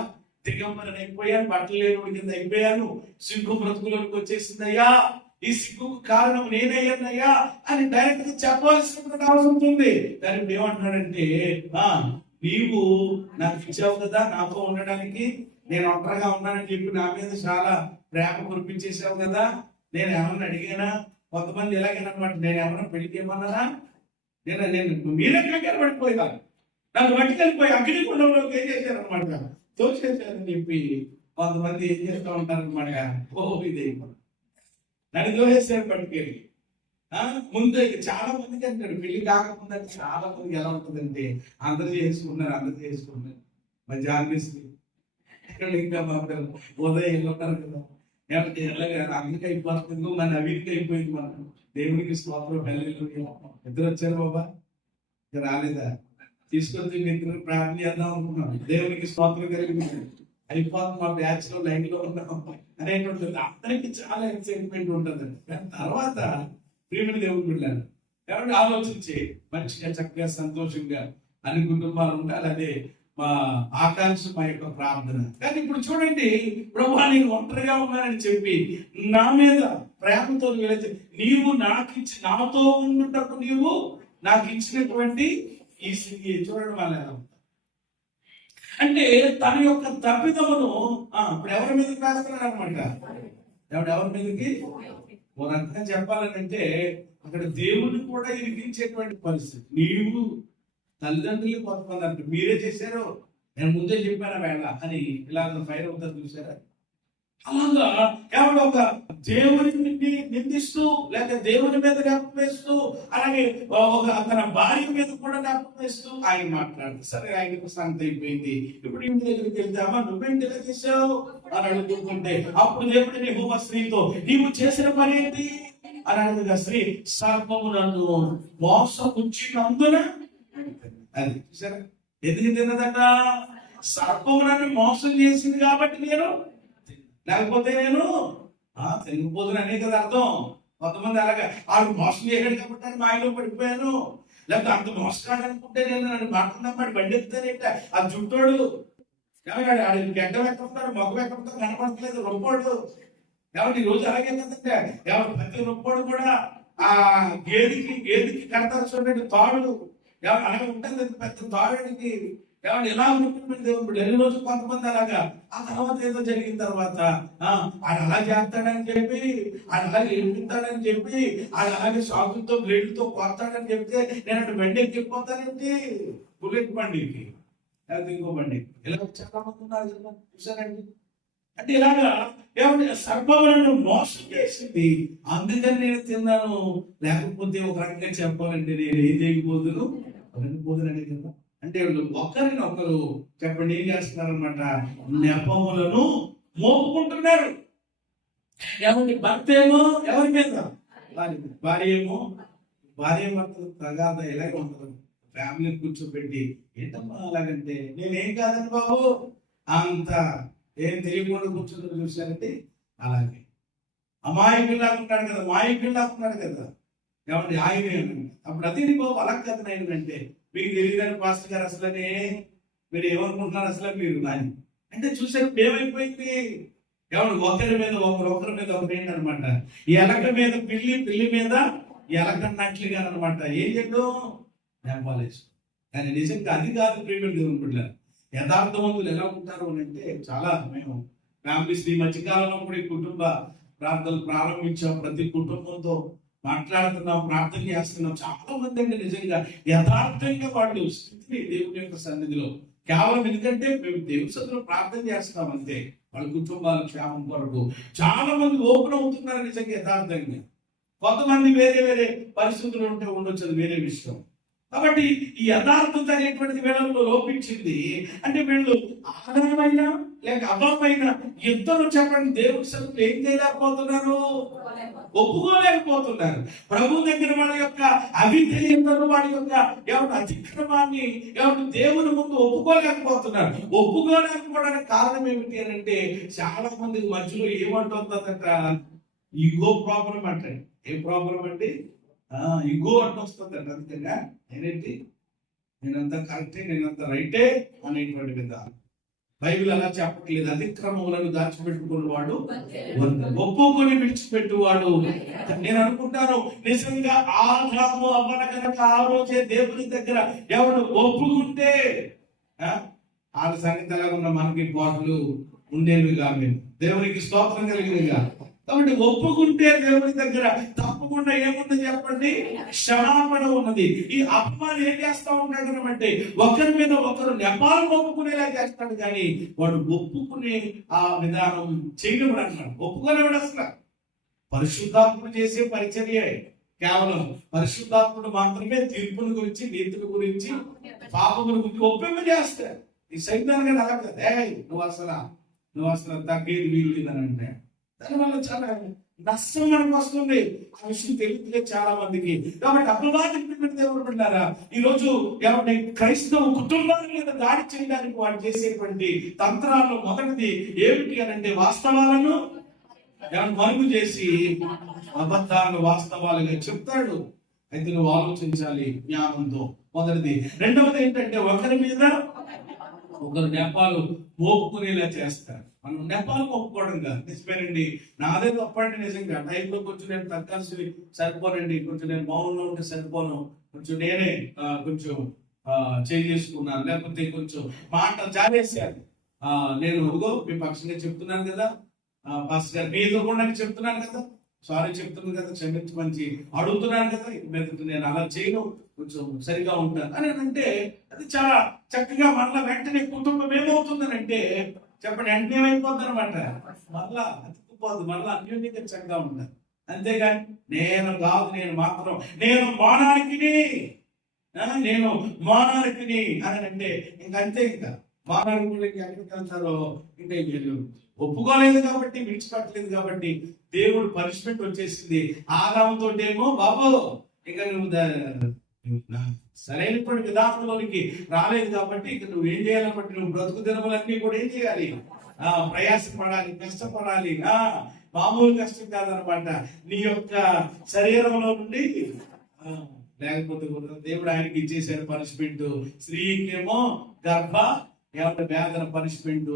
దిగంబరని అయిపోయాను, బట్టలు లేని కింద అయిపోయాను, సిగ్గు బ్రతుకులోకి వచ్చేసిందయ్యా, ఈ సిగ్గుకు కారణం నేనయ్యానయ్యా అని డైరెక్ట్ గా చెప్పాల్సినటువంటి అవసరం ఉంటుంది. కానీ ఇప్పుడు ఏమంటున్నాడంటే, నీవు నాకు ఇచ్చావు కదా నాతో ఉండడానికి, నేను ఒంటరిగా ఉన్నానని చెప్పి నా మీద చాలా ప్రేమ కురిపించేసావు కదా, నేను ఏమన్నా అడిగానా? కొంతమంది ఎలాగేనమాట, నేను ఏమన్నా పెళ్లికి ఏమన్నానా? నేను మీరే కంగారు పడిపోయాను, నన్ను పట్టుకెళ్ళిపోయి అగ్నిగుండంలోకి ఏం చేశారు అనమాట, తోచేశారని చెప్పి కొంతమంది ఏం చేస్తూ ఉంటారు అనమాట. ఇదే నన్ను దోసేసారు పట్టుకెళ్ళి. ముందు చాలా మందికి అంటాడు, పెళ్లి కాకముందంటే చాలా మందికి ఎలా ఉంటుందంటే, అందరు చేసుకున్నారు మరి జాగ్రత్త ఇంకా మాట్లాడు ఉదయం ఉంటారు కదా, ఏమంటే ఎలాగా అన్నిక అయిపోతుంది, మన అవిటికి అయిపోయింది. మనం దేవునికి స్తోత్రం, హల్లెలూయా. ఇద్దరు వచ్చారు బాబా, ఇంకా రాలేదా? తీసుకొచ్చి ఇద్దరు ప్రార్థన చేద్దాం అనుకున్నాం. దేవునికి స్తోత్రం కలిగింది, అయిపోతుంది మా బ్యాచ్ లో లైన్ లో ఉన్నాం అనేటువంటి అందరికి చాలా ఎక్సైట్మెంట్ ఉంటుంది. తర్వాత ప్రియమైన దేవుడు బిడ్డలారా, ఎవరు ఆలోచించి మంచిగా చక్కగా సంతోషంగా అన్ని కుటుంబాలు ఉండాలి, అదే మా ఆకాంక్ష, మా యొక్క ప్రార్థన. కానీ ఇప్పుడు చూడండి, ప్రభువా నేను ఒంటరిగా ఉన్నానని చెప్పి నా మీద ప్రేమతో నీవు నాతో ఉన్నట్టు నీవు నాకు ఇచ్చినటువంటి ఈ చూడడం వల్ల అంటే తన యొక్క తప్పిదమును ఇప్పుడు ఎవరి మీదకి రాస్తున్నాడు అనమాట. ఎవరి మీదకి? ఒక రకంగా చెప్పాలనంటే అక్కడ దేవుని కూడా ఇరికించేటువంటి పరిస్థితి. నీవు తల్లిదండ్రులు కొంతమంది అంటే మీరే చేశారు, నేను ముందే చెప్పాను వేళ అని ఇలాగ ఫైర్ అవుతారు చూసారా. అలాగా ఎవరో ఒక దేవుని నిందిస్తూ లేక దేవుని మీద జ్ఞాపకం వేస్తూ, అలాగే ఒక తన భార్య మీద కూడా జ్ఞాపకం వేస్తూ ఆయన మాట్లాడు. సరే ఆయనకు శాంతి అయిపోయింది. ఇప్పుడు ఇంటి దగ్గరికి వెళ్తామా, నువ్వేంటి ఇలా చేసావు అని అడుగుతుంటే, అప్పుడు దేవుడు యెహోవా స్త్రీతో నీవు చేసిన పని ఏంటి అని అడుగుగా, స్త్రీ సర్పము నన్ను మోసపుచ్చినందున అది చూసారా. ఎందుకు తిన్నదట? సర్పము నన్ను మోసం చేసింది కాబట్టి నేను, లేకపోతే నేను తిరిగిపోతున్నా అనే కదా అర్థం. కొంతమంది అలాగా ఆడు మోసం చేయలేడు కాబట్టి మా ఆయనలో పడిపోయాను, లేకపోతే అంత మోసగాడు అనుకుంటే నేను నన్ను మాట్లాడినప్పుడు బండి ఎత్తానేట ఆ జుట్టోడు ఆడు గడ్డం ఎక్కడున్నాడు, మొగ్గం ఎక్కడున్నాడు కనపడట్లేదు, రొప్పోడు. కాబట్టి ఈ రోజు అలాగే కదంటే ఎవరు ప్రతి రొప్పోడు కూడా ఆ గేదికి కడతారు చూడండి తాడు, ఎవరు అలాగే ఉంటుంది పెద్ద తాడుకి. కాబట్టి ఎలా ఉంటుంది దేవుడు ఎన్ని రోజులు కొంతమంది అలాగా. ఆ తర్వాత ఏదో జరిగిన తర్వాత ఆయన అలా చేస్తాడని చెప్పి, ఆయన అలాగే ఏడిపిస్తాడని చెప్పి, ఆయన అలాగే షాకులతో బ్లేడ్లతో కొడతాడని చెప్తే నేను అటు బండి ఎక్కిపోతానండి, బుల్లెట్ బండికి లేకపోతే ఇంకో బండి. ఇలా చాలా మంది ఉన్నారు కదా, చూసారండి. అంటే ఇలాగా ఏమంటే సర్పములను మోసం చేసింది, అందుకని నేను తిన్నాను. లేకపోతే ఒక రకంగా చెప్పాలంటే నేను ఏం చేయకపోదును పోదునని కదా. అంటే ఒకరిని ఒకరు చెప్పండి ఏం చేస్తున్నారనమాట, నెపములను మోపుకుంటున్నారు. ఏమంటే భర్త ఏమో ఎవరి మీద, భార్య ఏమో భార్య భర్తలు తగాద ఇలాగే ఉంటుంది. ఫ్యామిలీని కూర్చోబెట్టి ఏంటమ్మా అలాగంటే నేనేం కాదండి బాబు అంత ఏం తెలియకుండా కూర్చుని చూసారంటే అలాగే అమాయకుల్లాగా ఉంటాడు కదా, మాయకుల్లాగా ఉన్నాడు కదా. ఏమంటే ఆయన అప్పుడు అదే బాబు అలా కదా ఏంటంటే మీకు తెలియదని పాస్టర్ గారు అసలనే మీరు ఏమనుకుంటున్నారు అసలు మీరు నాని అంటే చూసారు ఏమైపోయింది. ఎవరు ఒకరి మీద ఒకరు ఏంటనమాట, ఎలక మీద పిల్లి మీద ఎలకన్నట్లుగా అనమాట. ఏం చేయడం నేపాలేసు. కానీ నిజంగా అది కాదు ప్రేమ దేవుని బిడ్డలారా. యథార్థవంతులు ఎలా ఉంటారు అని అంటే చాలా మేము ఫ్యామిలీస్ ఈ మధ్యకాలంలో కూడా ఈ కుటుంబ ప్రార్థనలు ప్రారంభించాం. ప్రతి కుటుంబంతో మాట్లాడుతున్నాం, ప్రార్థన చేస్తున్నాం. చాలా మంది అంటే నిజంగా యథార్థంగా వాళ్ళు స్థితిని దేవుని యొక్క సన్నిధిలో కేవలం ఎందుకంటే మేము దేవుని సన్నిధిలో ప్రార్థన చేస్తున్నాం అంతే, వాళ్ళ కుటుంబాల క్షేమం కొరకు చాలా మంది ఓపెన్ అవుతున్నారు నిజంగా యథార్థంగా. కొంతమంది వేరే వేరే పరిస్థితులు ఉంటే ఉండొచ్చు, అది వేరే విషయం. కాబట్టి ఈ యథార్థత అనేటువంటిది వీళ్ళలో లోపించింది. అంటే వీళ్ళు ఆధారమైన లేక అభమైన ఇద్దరు చెప్పండి దేవుడి సన్నిధిలో ఏం చేయలేకపోతున్నారు, ఒప్పుకోలేకపోతున్నారు. ప్రభు దగ్గర వాళ్ళ యొక్క అవిధేయతను, వాళ్ళ యొక్క ఎవరి అతిక్రమాన్ని ఎవరు దేవుని ముందు ఒప్పుకోలేకపోతున్నారు. ఒప్పుకోలేకపోవడానికి కారణం ఏమిటి అని అంటే చాలా మందికి మధ్యలో ఏమంటుందంట, ఈగో ప్రాబ్లం అంటే. ఏ ప్రాబ్లం అంటే ఈగో అంటే వస్తుందంట. అందుకగా నేనేంటి నేనంతా కరెక్టే, నేనంతా రైటే అనేటువంటి విధానం. బైబిల్ అలా చెప్పట్లేదు. అతిక్రమములను దాచిపెట్టుకున్నవాడు ఒప్పుకొని విడిచిపెట్టువాడు. నేను అనుకుంటాను నిజంగా ఆదాము అవ్వన కనుక ఆ రోజే దేవుని దగ్గర ఎవరు ఒప్పుకుంటే వాళ్ళ సంగతి ఎలా ఉన్న మనకి పాటలు ఉండేవిగా, మేము దేవునికి స్తోత్రం కలిగినగా. కాబట్టి ఒప్పుకుంటే దేవుని దగ్గర తప్పకుండా ఏముంది చెప్పండి, క్షమాపణ ఉన్నది. ఈ అపమానం ఏం చేస్తా ఉంటాడు అంటే ఒకరి మీద ఒకరు నెపాలు ఒప్పుకునేలా చేస్తాడు, కానీ వాడు ఒప్పుకునే ఆ విధానం చేయడం అన్నాడు. ఒప్పుకునేవాడు అసలు పరిశుద్ధాత్ముడు చేసే పరిచర్య కేవలం పరిశుద్ధాత్ముడు మాత్రమే తీర్పుల గురించి, నీతుల గురించి, పాపముల గురించి ఒప్పింప చేస్తాడు. ఈ సైతాన్ గారు అలా కదా, నువ్వు అసలు తగ్గేది వీలు అని అంటే దానివల్ల చాలా నష్టం మనకు వస్తుంది. ఆ విషయం తెలియదు చాలా మందికి. కాబట్టి అపవాది దేవుడు బిడ్డలారా, ఈ రోజు ఎవరి క్రైస్తవ కుటుంబాల మీద దాడి చేయడానికి వాడు చేసేటువంటి తంత్రాల్లో మొదటిది ఏమిటి అని అంటే వాస్తవాలను మరుగు చేసి అబద్ధాలను వాస్తవాలుగా చెప్తాడు. అయితే నువ్వు ఆలోచించాలి జ్ఞానంతో. మొదటిది. రెండవది ఏంటంటే ఒకరి మీద ఒకరు నెపాలు మోపుకునేలా చేస్తారు. మనం నెపాలు మోపుకోవడం కాదు. నిజమేనండి, నాదే తప్పండి. నిజంగా టైంలో కొంచెం నేను తగ్గాల్సి సరిపోనండి, కొంచెం నేను మౌనంలో ఉంటే సరిపోను, కొంచెం నేనే కొంచెం చేసుకున్నాను, లేకపోతే కొంచెం మాట జారేసాను. నేను మీ పక్షంగా చెప్తున్నాను కదా, పాస్టర్ గారు మీ ఎదురుకుండా చెప్తున్నాను కదా, సారీ చెప్తున్నాను కదా, క్షమించమని అడుగుతున్నాను కదా, మీద నేను అలా చేయను, కొంచెం సరిగా ఉంటాను అని అంటే అది చాలా చక్కగా మళ్ళా వెంటనే కుటుంబం ఏమవుతుందని అంటే చెప్పండి, వెంటనే ఏమైపోద్ది అనమాట, మళ్ళా అతుక్కుపోద్ది, మళ్ళా అన్యోన్యంగా చక్కగా ఉంటాను. అంతేగాని నేను కాదు, నేను మాత్రం నేను మానానికిని అని అంటే ఇంకంతే. ఇంకా మానానికి ఎక్కడికి వెళ్తారో ఇంకా వీళ్ళు ఒప్పుకోలేదు కాబట్టి, విడిచిపెట్టలేదు కాబట్టి దేవుడు పనిష్మెంట్ వచ్చేసింది. ఆదాముతో ఏమో బాబు ఇక నువ్వు సరైనటువంటి విధానంలోనికి రాలేదు కాబట్టి ఇక నువ్వు ఏం చేయాలన్నమాట, నువ్వు బ్రతుకు దినములన్నీ కూడా ఏం చేయాలి, ప్రయాసపడాలి, కష్టపడాలి, మామూలు కష్టం కాదనమాట. నీ యొక్క శరీరంలో నుండి లేకపోతే దేవుడు ఆయనకి ఇచ్చేసాడు పనిష్మెంట్. స్త్రీకేమో గర్భ వేదన పనిష్మెంట్,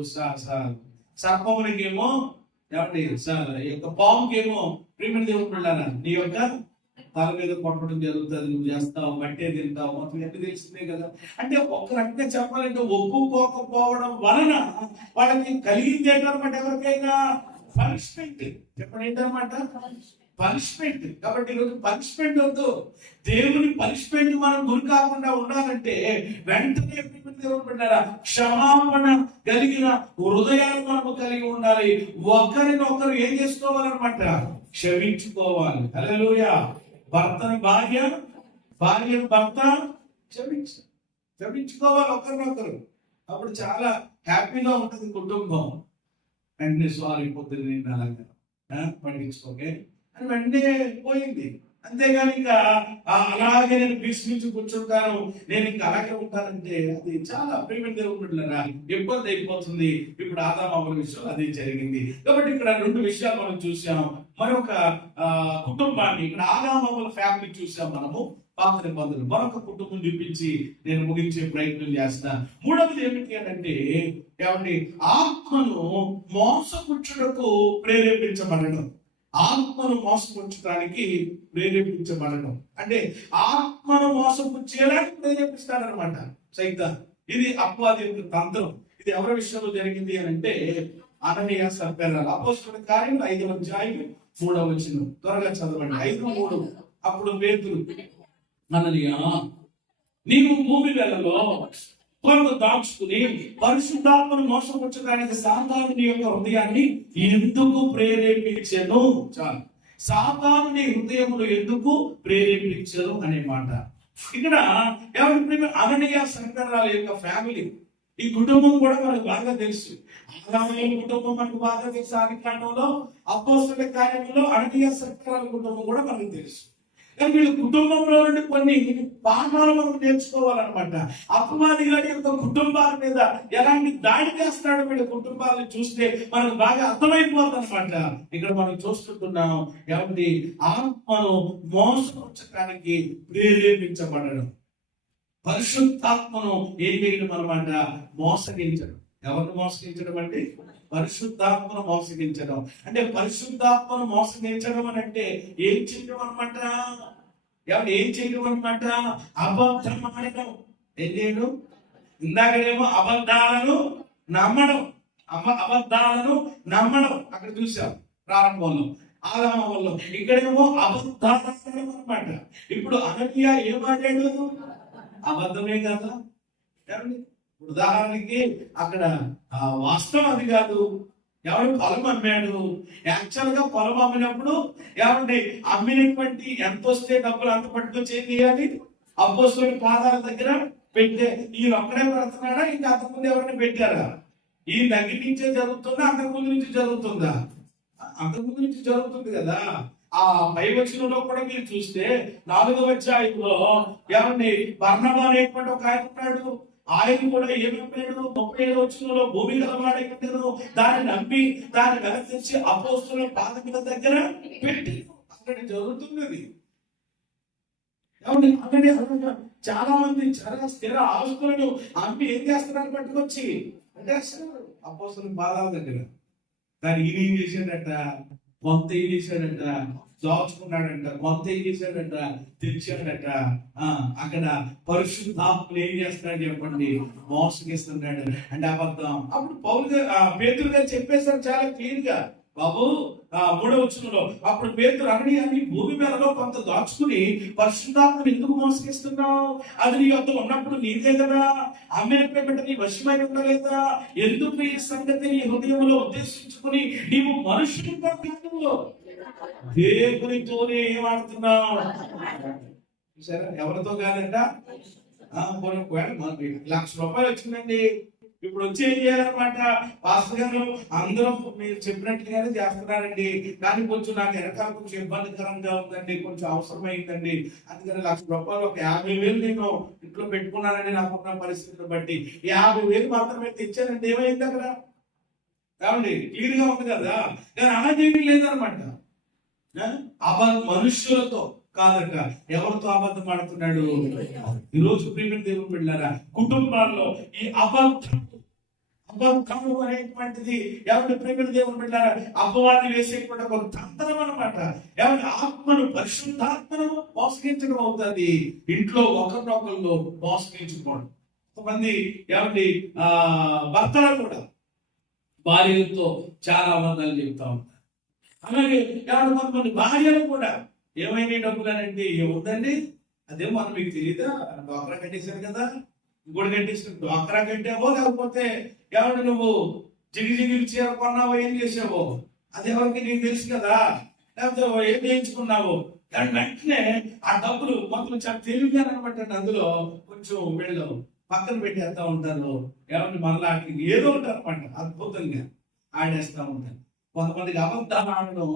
సర్పమునికేమో ఏమండి ఈ యొక్క పాముకేమో ప్రేమ దేవుడు నీ యొక్క తల మీద కొట్టడం జరుగుతుంది, నువ్వు చేస్తావు, బట్టే తింటావు, మొత్తం ఎన్ని తెలిసిందే కదా. అంటే ఒక రకంగా చెప్పాలంటే ఒప్పుకోకపోవడం వలన వాళ్ళకి కలిగింది ఏంటనమాట, ఎవరికైనా పనిష్మెంట్. చెప్పండి ఏంటనమాట, పనిష్మెంట్. కాబట్టి ఈరోజు పనిష్మెంట్ వద్దు, దేవుని పనిష్మెంట్ మనం గురి కాకుండా ఉండాలంటే వెంటనే దేవుడు పెట్టారా క్షమాపణ కలిగిన హృదయాలు మనము కలిగి ఉండాలి. ఒకరినొకరు ఏం చేసుకోవాలన్నమాట, క్షమించుకోవాలి. హల్లెలూయా. భర్తని భార్య, భార్యను భర్త క్షమించుకోవాలి ఒకరినొకరు. అప్పుడు చాలా హ్యాపీగా ఉంటుంది కుటుంబం. వెంటనే సారీ పొద్దున్న నేను అలాగా పట్టించుకోకే అని వెంటనే పోయింది. అంతేగాని ఇంకా అలాగే నేను విస్మించి కూర్చుంటాను, నేను ఇంకా అలాగే ఉంటానంటే అది చాలా ప్రేమ దేవుడురా ఇబ్బంది అయిపోతుంది. ఇప్పుడు ఆదామవ్వల విషయం అదే జరిగింది. కాబట్టి ఇక్కడ రెండు విషయాలు మనం చూసాం. మరొక కుటుంబాన్ని ఇక్కడ ఆదామవ్వల ఫ్యామిలీ చూసాం మనము, పాత నిబంధనలు. మరొక కుటుంబం చూపించి నేను ముగించే ప్రయత్నం చేస్తాను. మూడవది ఏమిటి అంటే ఏమండి, ఆత్మను మోసపుచ్చుటకు ప్రేరేపించబడడం. ఆత్మను మోసపుచ్చడానికి ప్రేరేపించబడడం అంటే ఆత్మను మోసపుచ్చేలా ప్రేరేపిస్తాడనమాట సైతాన్. ఇది అపవాది యొక్క తంత్రం. ఇది ఎవరి విషయంలో జరిగింది అని అంటే అననీయ సప్ఫీరా. అపోస్తలుల కార్యములు 5వ అధ్యాయం 3వ వచనం త్వరగా చదవండి. 5:3. అప్పుడు పేతురు, అననీయ నీవు భూమి వేళలో కొంత దాచుకుని పరిశుద్ధాత్మను మోసపుచ్చడానికి సాతాను నీ యొక్క హృదయాన్ని ఎందుకు ప్రేరేపించెను? చాలు, సాతాను నీ హృదయములు ఎందుకు ప్రేరేపించను అనే మాట. ఇక్కడ ఎవరి ప్రేమ అననీయ సప్ఫీరాల యొక్క ఫ్యామిలీ. ఈ కుటుంబం కూడా మనకు బాగా తెలుసు. ఆదాము కుటుంబం మనకు బాగా తెలుసు. ఆదికాండంలో అపోస్తలుల కార్యములో అననీయ సప్ఫీరాల కుటుంబం కూడా మనకు తెలుసు. కానీ వీళ్ళ కుటుంబంలో నుండి కొన్ని పాఠాలు మనం నేర్చుకోవాలన్నమాట. అపవాది గారి యొక్క కుటుంబాల మీద ఎలాంటి దాడి చేస్తాడో వీళ్ళ కుటుంబాలను చూస్తే మనకు బాగా అర్థమైపోతుంది అనమాట. ఇక్కడ మనం చూస్తున్నాం ఏమంటే ఆత్మను మోసపుచ్చడానికి ప్రేరేపించబడడం, పరిశుద్ధాత్మను ఏం చేయడం అనమాట, మోసగించడం. ఎవరిని మోసగించడం అంటే పరిశుద్ధాత్మను మోసగించడం. అంటే పరిశుద్ధాత్మను మోసగించడం అని అంటే ఏం చేయడం అనమాట, ఏం చేయడం అనమాట, అబద్ధం ఆడడం. ఏం చేయడం, ఇందాకనేమో అబద్ధాలను నమ్మడం, అబద్ధాలను నమ్మడం అక్కడ చూసాం ప్రారంభంలో ఆదామవ్వలో. ఇక్కడేమో అబద్ధాలు అనమాట. ఇప్పుడు అననీయ ఏమాడాడు, అబద్ధమే కదా. ఉదాహరణకి అక్కడ వాస్తవం అది కాదు, ఎవరు పొలం అమ్మాడు. యాక్చువల్ గా పొలం అమ్మినప్పుడు ఏమండి అమ్మినటువంటి ఎంత వస్తే డబ్బులు అంత పట్టుకొచ్చి ఏం చేయాలి, అపోస్తలుల పాదాల దగ్గర పెట్టే. ఈయన ఒక్కడే పెడుతున్నాడా, ఇంకా అంతకుముందు ఎవరైనా పెట్టారా? ఈ దగ్గర నుంచే జరుగుతుందా, అంతకుముందు నుంచి జరుగుతుందా? అంతకుముందు నుంచి జరుగుతుంది కదా. ఆ పై వచనంలో కూడా మీరు చూస్తే 4వ అధ్యాయంలో ఏమండి బర్నబా అనేటువంటి ఒక ఆయన ఉన్నాడు. ఆయన కూడా ఏమన్నాడు, 37వ వచనంలో భూమి గలవాడైపోయాడు, దాన్ని నమ్మి దాన్ని వెనక్కి అపోస్తలుల పాదముల దగ్గర పెట్టి అక్కడ జరుగుతున్నది. అక్కడ చాలా మంది చాలా స్థిర ఆస్తులను అమ్మి ఏం చేస్తున్నారు, పట్టుకొచ్చి అంటే అపోస్తలుల పాదాల దగ్గర. దాన్ని ఈయన ఏం చేశాడట, కొంత ఏం చేశాడట, దాచుకున్నాడంట, కొంత ఏం చేశాడట, తెచ్చాడట. అక్కడ పరిశుద్ధాత్మలు ఏం చేస్తున్నాడు చెప్పండి, మోసగిస్తున్నాడు అంటే అబద్ధం. అప్పుడు పేతురు గారు చెప్పేశారు చాలా క్లియర్ గా. బాబు 3వ వచనంలో అప్పుడు పేతురు, అననీయ భూమి మేలలో కొంత దాచుకుని పరిశుద్ధాత్మను ఎందుకు మోసగిస్తున్నావు? అది నీ వద్ద ఉన్నప్పుడు నీదే కదా, అమ్మిన పేపట నీ వశమై ఉండలేదా? ఎందుకు ఈ సంగతి నీ హృదయంలో ఉద్దేశించుకుని నీవు మనుషులు దేవునితోనే ఏమాడుతున్నావు? సరే, ఎవరితో కాదంట. మనకి ₹1,00,000 వచ్చిందండి. ఇప్పుడు వచ్చి ఏం చేయాలన్నమాట, పాస్టర్ గారు అందరూ మీరు చెప్పినట్లుగానే చేస్తున్నారండి, కానీ కొంచెం నాకు వెనకాల కొంచెం ఇబ్బందికరంగా ఉందండి, కొంచెం అవసరమైందండి, అందుకని ₹1,00,000 ఒక 50,000 నేను ఇంట్లో పెట్టుకున్నానండి, నాకున్న పరిస్థితిని బట్టి 50,000 మాత్రమే తెచ్చానండి. ఏమైంది అక్కడ? కాబట్టి క్లియర్ గా ఉంది కదా, కానీ అలాగేమీ లేదనమాట. మనుషులతో కాదట, ఎవరితో అబద్ధం ఆడుతున్నాడు? ఈరోజు ప్రియమైన దేవుని బిడ్డలారా, కుటుంబాల్లో ఈ అబద్ధము అనేటువంటిది ఎవరి ప్రియమైన దేవుని బిడ్డలారా అపవాది వేసేటువంటి ఒక తంత్రం అనమాట. ఎవరి ఆత్మను, పరిశుద్ధాత్మను మోసగించడం అవుతుంది. ఇంట్లో ఒకరినొకరు మోసగించుకోవడం. కొంతమంది ఎవరి భర్తలు కూడా భార్యలతో చాలా అబద్ధాలు చెప్తా ఉంటారు. అలాగే ఎవరు కొంతమంది భార్యలు కూడా ఏమైనా డబ్బులు అంటే ఏముందండి, అదే మనం మీకు తెలియదా, డ్వాక్రా కట్టేశారు కదా, ఇంకోటి కట్టేసారు. డ్వాక్రా కట్టావో లేకపోతే ఎవరు నువ్వు జిగి చీర కొన్నావో, ఏం చేసావో అది ఎవరికి నీకు తెలుసు కదా, లేకపోతే ఏం చేయించుకున్నావో. దాని వెంటనే ఆ డబ్బులు మొత్తం చాలా తెలివిగా అనమాట. అందులో కొంచెం వీళ్ళు పక్కన పెట్టేస్తా ఉంటారు. ఎవరిని మళ్ళా ఏదో ఉంటారు అనమాట, అద్భుతంగా ఆడేస్తా ఉంటారు. కొంతమందికి అబద్ధాలు ఆడడం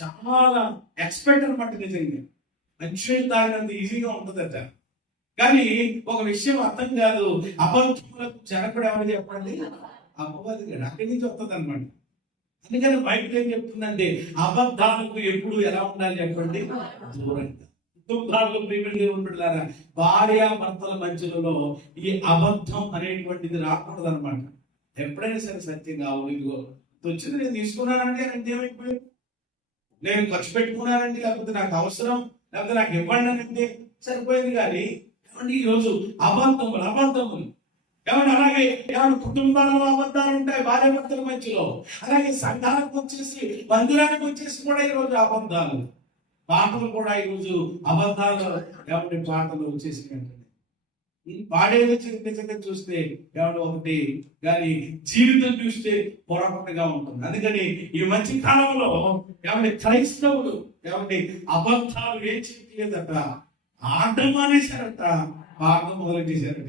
చాలా ఎక్స్పర్ట్ అనమాట. నిజంగా మంచి తాగినంత ఈజీగా ఉంటుందట. కానీ ఒక విషయం అర్థం కాదు, అబద్ధములకు జనకుడు ఎవరు చెప్పండి? అపవాది గారు. అక్కడి నుంచి వస్తుంది అనమాట. అందుకని బయట ఏం చెప్తుందంటే అబద్ధాలకు ఎప్పుడు ఎలా ఉండాలి చెప్పండి? దూరంగా. కుటుంబాల్లో ప్రియమైన దేవుని బిడ్డలారా, భార్య భర్తల మధ్యలో ఈ అబద్ధం అనేటువంటిది రాకూడదు అనమాట. ఎప్పుడైనా సరే సత్యం కావాలి. ఇదిగో వచ్చింది, నేను తీసుకున్నానండి అంటే ఏమైపోయింది, నేను ఖర్చు పెట్టుకున్నానండి, లేకపోతే నాకు అవసరం, లేకపోతే నాకు ఇవ్వండి అంటే సరిపోయింది. కానీ ఏమండి ఈరోజు అబద్ధములు ఏమంటే, అలాగే ఏమన్నా కుటుంబాలలో అబద్ధాలు ఉంటాయి భార్య భర్తల మధ్యలో. అలాగే సంఘాలకు వచ్చేసి, మందిరానికి వచ్చేసి కూడా ఈరోజు అబద్ధాలు. పాటలు కూడా ఈరోజు అబద్ధాలు. ఏమంటే పాటలు వచ్చేసి పాడేది నిజంగా చూస్తే ఏమన్నా ఒకటి, కానీ జీవితం చూస్తే పొరపాటుగా ఉంటుంది. అందుకని ఈ మంచి కాలంలో ఏమంటే క్రైస్తవులు ఏమంటే అబద్ధాలు ఏం చేయలేదట, ఆడడం మానేశారట, పాటలు మొదలు చేశారట.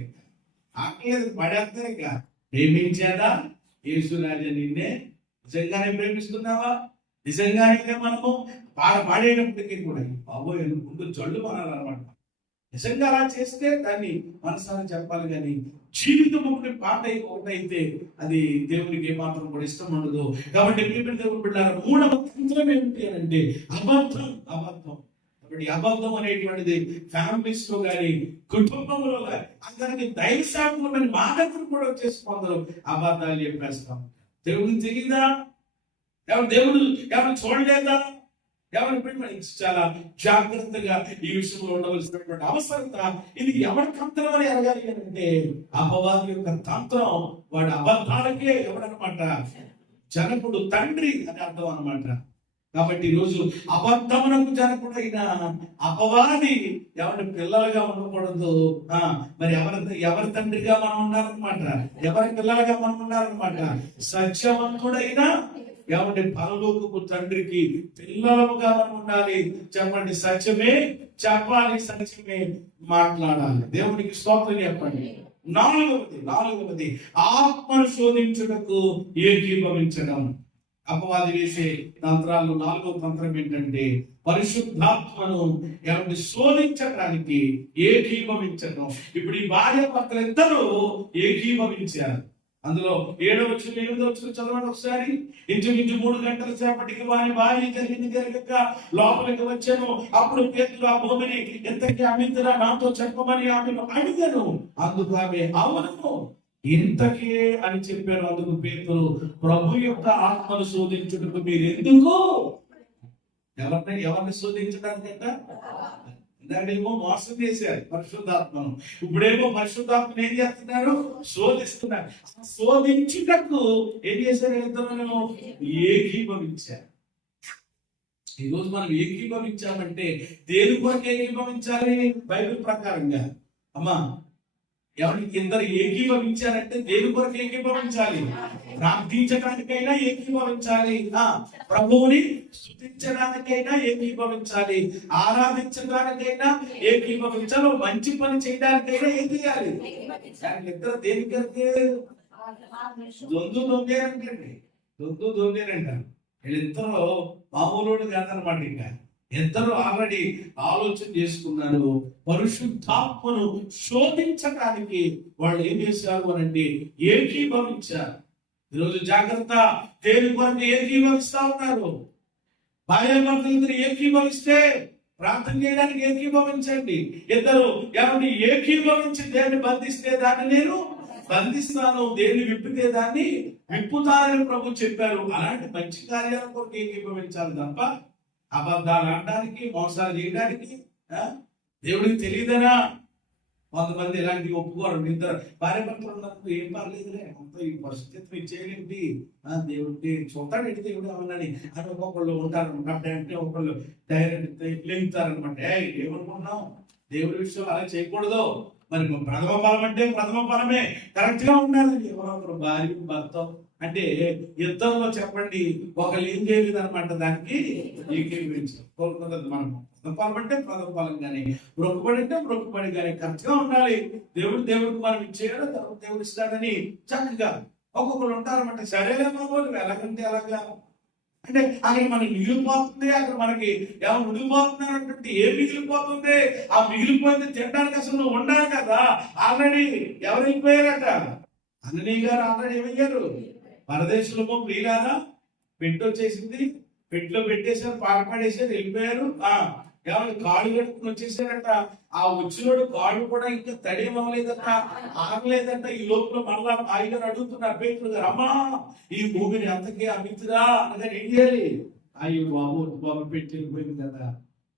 ఆడలేదు, పడేస్తారు. ఇక ప్రేమించేదా యేసురాజా నిన్నే నిజంగానే ప్రేమిస్తున్నావా? నిజంగానే మనము పాడేటప్పటికీ కూడా బాబోయ్ ముందు జల్లు అనాలన్నమాట. నిజంగా అలా చేస్తే దాన్ని మనసారా చెప్పాలి. కానీ జీవితం ఒకటి పాట ఒకటైతే అది దేవునికి ఏమాత్రం కూడా ఇష్టం ఉండదు. కాబట్టి దేవుని బిడ్డలారా, మూడవ తంత్రం ఏమిటి అని అంటే అబద్ధం. కాబట్టి అబద్ధం అనేటువంటిది ఫ్యామిలీస్ లో కానీ కుటుంబంలో కానీ అందరికి దైవశాఖమైన మాటలు కూడా వచ్చేసి కొందరు అబద్ధాలు చెప్పేస్తాం. దేవుడికి తెలియదా? దేవుడు ఎవరు చూడలేదా? ఎవరి చాలా జాగ్రత్తగా ఈ విషయంలో ఉండవలసినటువంటి అవసరత ఇది. ఎవరి తంత్రం అని అడగాలి అంటే అపవాది యొక్క తంత్రం. వాడు అబద్ధాలకే ఎవడనమాట జనకుడు, తండ్రి అని అర్థం అనమాట. కాబట్టి ఈరోజు అబద్ధమునకు జనకుడైన అపవాది ఎవరి పిల్లలుగా ఉండకూడదు. మరి ఎవరి తండ్రిగా మనం ఉండాలన్నమాట, ఎవరి పిల్లలుగా మనం ఉండాలన్నమాట. సత్యవంతుడైన ఏమంటే పరలోకపు తండ్రికి పిల్లలుగా మనం ఉండాలి. చెప్పండి, సత్యమే చెప్పాలి, సత్యమే మాట్లాడాలి. దేవునికి స్తోత్రం చెప్పండి. నాలుగవది ఆత్మను శోధించుటకు ఏకీభవించడం. అపవాది వేసే తంత్రాలు నాలుగవ తంత్రం ఏంటంటే పరిశుద్ధాత్మను ఏమంటే శోధించడానికి ఏకీభవించడం. ఇప్పుడు ఈ భార్య భర్తలు ఇద్దరు ఏకీభవించారు. అందులో 7వ వచనం 8వ వచనం చదవండి ఒకసారి. ఇంచుమించు 3 గంటల సేపటికి వారి భార్య జరగక లోపలికి వచ్చాను. అప్పుడు పేతురు ఆ భూమిని ఎంతకీ అమ్మిందిరా నాతో చెప్పమని ఆమెను అడిగాను. అందుకు ఆమె అవును ఇంతకే అని చెప్పారు. అందుకు పేతురు, ప్రభు యొక్క ఆత్మను శోధించుటకు మీరు ఎందుకు? ఎవరిని శోధించడానికంట? ఇందాకేమో మోసం చేశారు పరిశుద్ధాత్మను, ఇప్పుడేమో పరిశుద్ధాత్మను ఏం చేస్తున్నారు? శోధిస్తున్నారు. శోధించుటకు ఏం చేశారు? ఇద్దరు ఏకీభవించారు. ఈరోజు మనం ఏకీభవించామంటే దేని కొరకు ఏకీభవించాలి? బైబిల్ ప్రకారంగా అమ్మా ఎవరికి ఇద్దరు ఏకీభవించారంటే దేని కొరకు ఏకీభవించాలి? ప్రార్థించడానికైనా ఏకీభవించాలి, ప్రభువుని స్తుతించడానికైనా ఏకీభవించాలి, ఆరాధించడానికైనా ఏకీభవించాలి, మంచి పని చేయడానికైనా ఏం చేయాలి? ఇద్దరు దేని కొరకు? దొందేనంటండి, దొందేనంట. వీళ్ళిద్దరు మామూలు కాదనమాట. ఇంకా ఇద్దరు ఆల్రెడీ ఆలోచన చేసుకున్నారు. పరిశుద్ధాత్మను శోధించడానికి వాళ్ళు ఏం చేశారు అనంటే ఏకీభవించారు. ఈరోజు జాగ్రత్త, దేని కొరకు ఏకీభవిస్తా ఉన్నారు. భార్యాభర్తలందరూ ఏకీభవిస్తే ప్రార్థన చేయడానికి ఏకీభవించండి. ఇద్దరు ఎవరిని ఏకీభవించి దేన్ని బంధిస్తే దాన్ని నేను బంధిస్తాను, దేన్ని విప్పితే దాన్ని విప్పుతానని ప్రభు చెప్పారు. అలాంటి మంచి కార్యాల కొరకు ఏకీభవించాలి తప్ప అబద్ధాలు ఆడడానికి, మోసాలు చేయడానికి దేవుడికి తెలియదనా? కొంతమంది ఇలాంటివి ఒప్పుకోరు. ఇద్దరు భార్య భర్తలు ఉన్నప్పుడు ఏం పర్లేదులే, అంత ఈ పరిస్థితి ఇచ్చేయండి, దేవుడికి చూస్తాడండి దేవుడు అవనని అని ఒక్కొక్కళ్ళు ఉంటారు. అంటే ఒకళ్ళు డైరెక్ట్ లెంగుతారనమాట. ఏమనుకున్నాం, దేవుడి విషయంలో అలా చేయకూడదు. మరి ప్రథమ ఫలం అంటే ప్రథమ ఫలమే కరెక్ట్ గా ఉండాలి. ఎవరో ఒకరు భార్య భర్త అంటే ఇద్దరులో చెప్పండి, ఒకళ్ళు ఏం చేయలేదు అనమాట, దానికి కోరుకున్నది. మనం ప్రథమ ఫలం అంటే ప్రథమ ఫలం కానీ, మొక్కుబడి అంటే మొక్కుబడి కానీ కరెక్ట్ గా ఉండాలి. దేవుడికి మనం ఇచ్చేయాలి, దేవుడు ఇస్తాడని చక్కగా. ఒక్కొక్కరు ఉంటారన్నమాట, సరేలే బాబు ఎలాగంటే అలాగా అంటే అక్కడ మనకి మిగిలిపోతుంది, అక్కడ మనకి ఎవరు మిగిలిపోతున్నారు అంటే ఏం మిగిలిపోతుంది? ఆ మిగిలిపోయింది తినడానికి అసలు నువ్వు ఉండాలి కదా. ఆల్రెడీ ఎవరు వెళ్ళిపోయారట, అన్నయ్య గారు ఆల్రెడీ ఏమయ్యారు, పరదేశంలో ప్రియులారా పెట్టి వచ్చేసింది, పెట్టిలో పెట్టేశారు, పాట పాడేశారు, వెళ్ళిపోయారు. ఎవరు కాళ్ళు కట్టుకుని వచ్చేసారట. ఆ వచ్చినోడు కాళ్ళు కూడా ఇంకా తడేమవలేదట, ఆగలేదట. ఈ లోపల మళ్ళా ఆయన అడుగుతున్నారు పేతురు గారు, అమ్మా ఈ భూమిని అంతకే అమితురా అనగా ఏం చేయాలి? అయ్యో బాబు పెట్టి వెళ్ళిపోయింది కదా,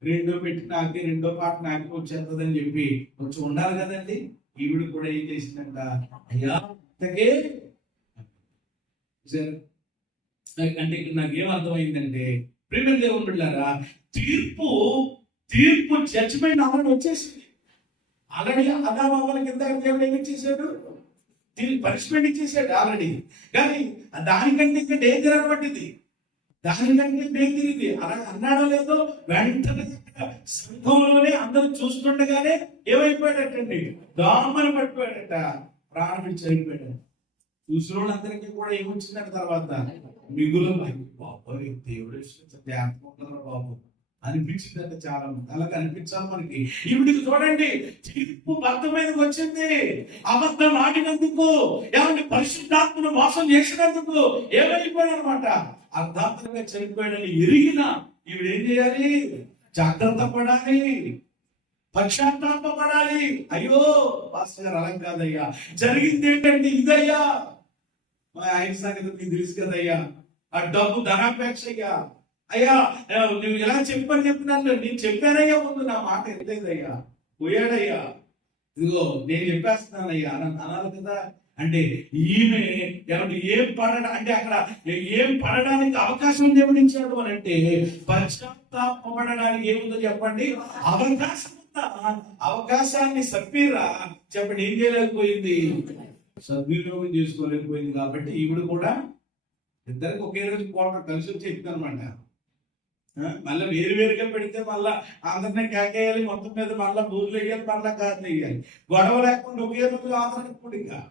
రెండో పెట్టి నాకే, రెండో పాట నాకే వచ్చేస్తుందని చెప్పి వచ్చి ఉండాలి కదండి. ఈవిడ కూడా ఏం చేసిందంట, అయ్యా అంతకే అంటే ఇక్కడ నాకేం అర్థమైందంటే, ప్రేమ దేవుని బిడ్డలారా, తీర్పు జడ్జిమెంట్ ఆల్రెడీ వచ్చేసింది. ఆల్రెడీ అదామాల కింద దేవుడు ఏమి చేశాడు, దీనికి పనిష్మెంట్ ఇచ్చేసాడు ఆల్రెడీ. కానీ దానికంటే ఇంకా డేంజర్ అనబట్టింది, దానికంటే డేంజర్ ఇది. అలా అన్నాడో లేదో వెంటనే సంఘంలోనే అందరూ చూస్తుండగానే ఏమైపోయాడటండి, దోమని పడిపోయాడట, ప్రాణం విడిచి అయిపోయాడు. చూసిన వాళ్ళందరికీ కూడా ఏమొచ్చిందట తర్వాత, మిగులు బాబు దేవుడు బాబు అనిపించిందంటే చాలా మంది. అలాగే అనిపించాలి మనకి. ఈవిడికి చూడండి, తీర్పు భర్త మీదకి వచ్చింది. అబద్ధం ఆడినందుకు, ఏమంటే పరిశుద్ధాత్మను మోసం చేసినందుకు ఏమైపోయాడు అనమాట, అర్ధాంతరంగా చనిపోయాడని ఎరిగిన ఈవిడ ఏం చేయాలి, జాగ్రత్త పడాలి, పశ్చాత్తాపడాలి. అయ్యో పాస్టర్ గారు అలా కాదయ్యా, జరిగింది ఏంటంటే ఇదయ్యా, మా ఆయన సంగతి నీకు తెలుసు కదయ్యా, ఆ డబ్బు ధనాపేక్ష అయ్యా, అయ్యా నువ్వు ఎలా చెప్పినాను, నేను చెప్పానయ్యా, ముందు నా మాట ఎట్లేదయ్యా, పోయాడయ్యా, ఇదిగో నేను చెప్పేస్తున్నానయ్యా అని అనాలి కదా. అంటే ఈమె ఏం అంటే అక్కడ ఏం పడడానికి అవకాశం దేవుడించాడు అని అంటే, పశ్చాత్తాపడడానికి ఏముందో చెప్పండి, అవకాశం. అవకాశాన్ని సప్పీరా చెప్పండి ఏం చేయలేకపోయింది, సద్వినియోగం చేసుకోలేకపోయింది. కాబట్టి ఈవిడ కూడా ఇద్దరికి ఒకే రోజు కలిసి వచ్చి ఎక్కుతుంది అనమాట. మళ్ళీ వేరుగా పెడితే మళ్ళా అందరినీ కేకేయాలి, మొత్తం మీద మళ్ళా బూర్లు వేయాలి, మళ్ళా కార్లు వేయాలి, గొడవ లేకుండా ఒకే రోజు ఆదరణ కూడా. ఇంకా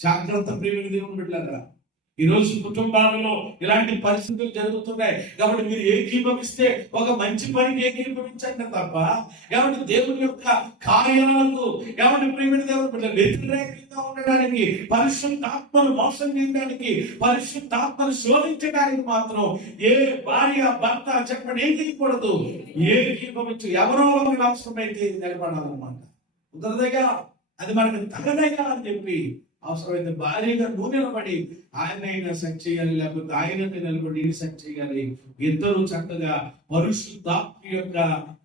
జాగ్రత్త ప్రియులు దేవుని బిడ్డలారా, ఈరోజు కుటుంబాలలో ఇలాంటి పరిస్థితులు జరుగుతున్నాయి. కాబట్టి మీరు ఏకీభవిస్తే ఒక మంచి పనికి ఏకీభవించండి తప్ప, ఏమంటే దేవుని యొక్క కార్యాలకు, ఏమంటే ప్రేమిణ దేవుని వ్యతిరేకంగా ఉండడానికి, పరిశుద్ధాత్మను మోసం చేయడానికి, పరిశుద్ధాత్మను శోధించడానికి మాత్రం ఏ భార్య భర్త చెప్పండి ఏం చేయకూడదు, ఏకీభవించు. ఎవరో ఒకరికి అవసరమైతే నిలబడాలన్నమాట. కుదరదగా, అది మనకు తగదగా అని చెప్పి అవసరమైతే భార్యగా నువ్వు నిలబడి ఆయన సెట్ చేయాలి, లేకపోతే ఆయన నిలబడి సెట్ చేయాలి. ఇద్దరు చక్కగా పరిశుద్ధాత్మ యొక్క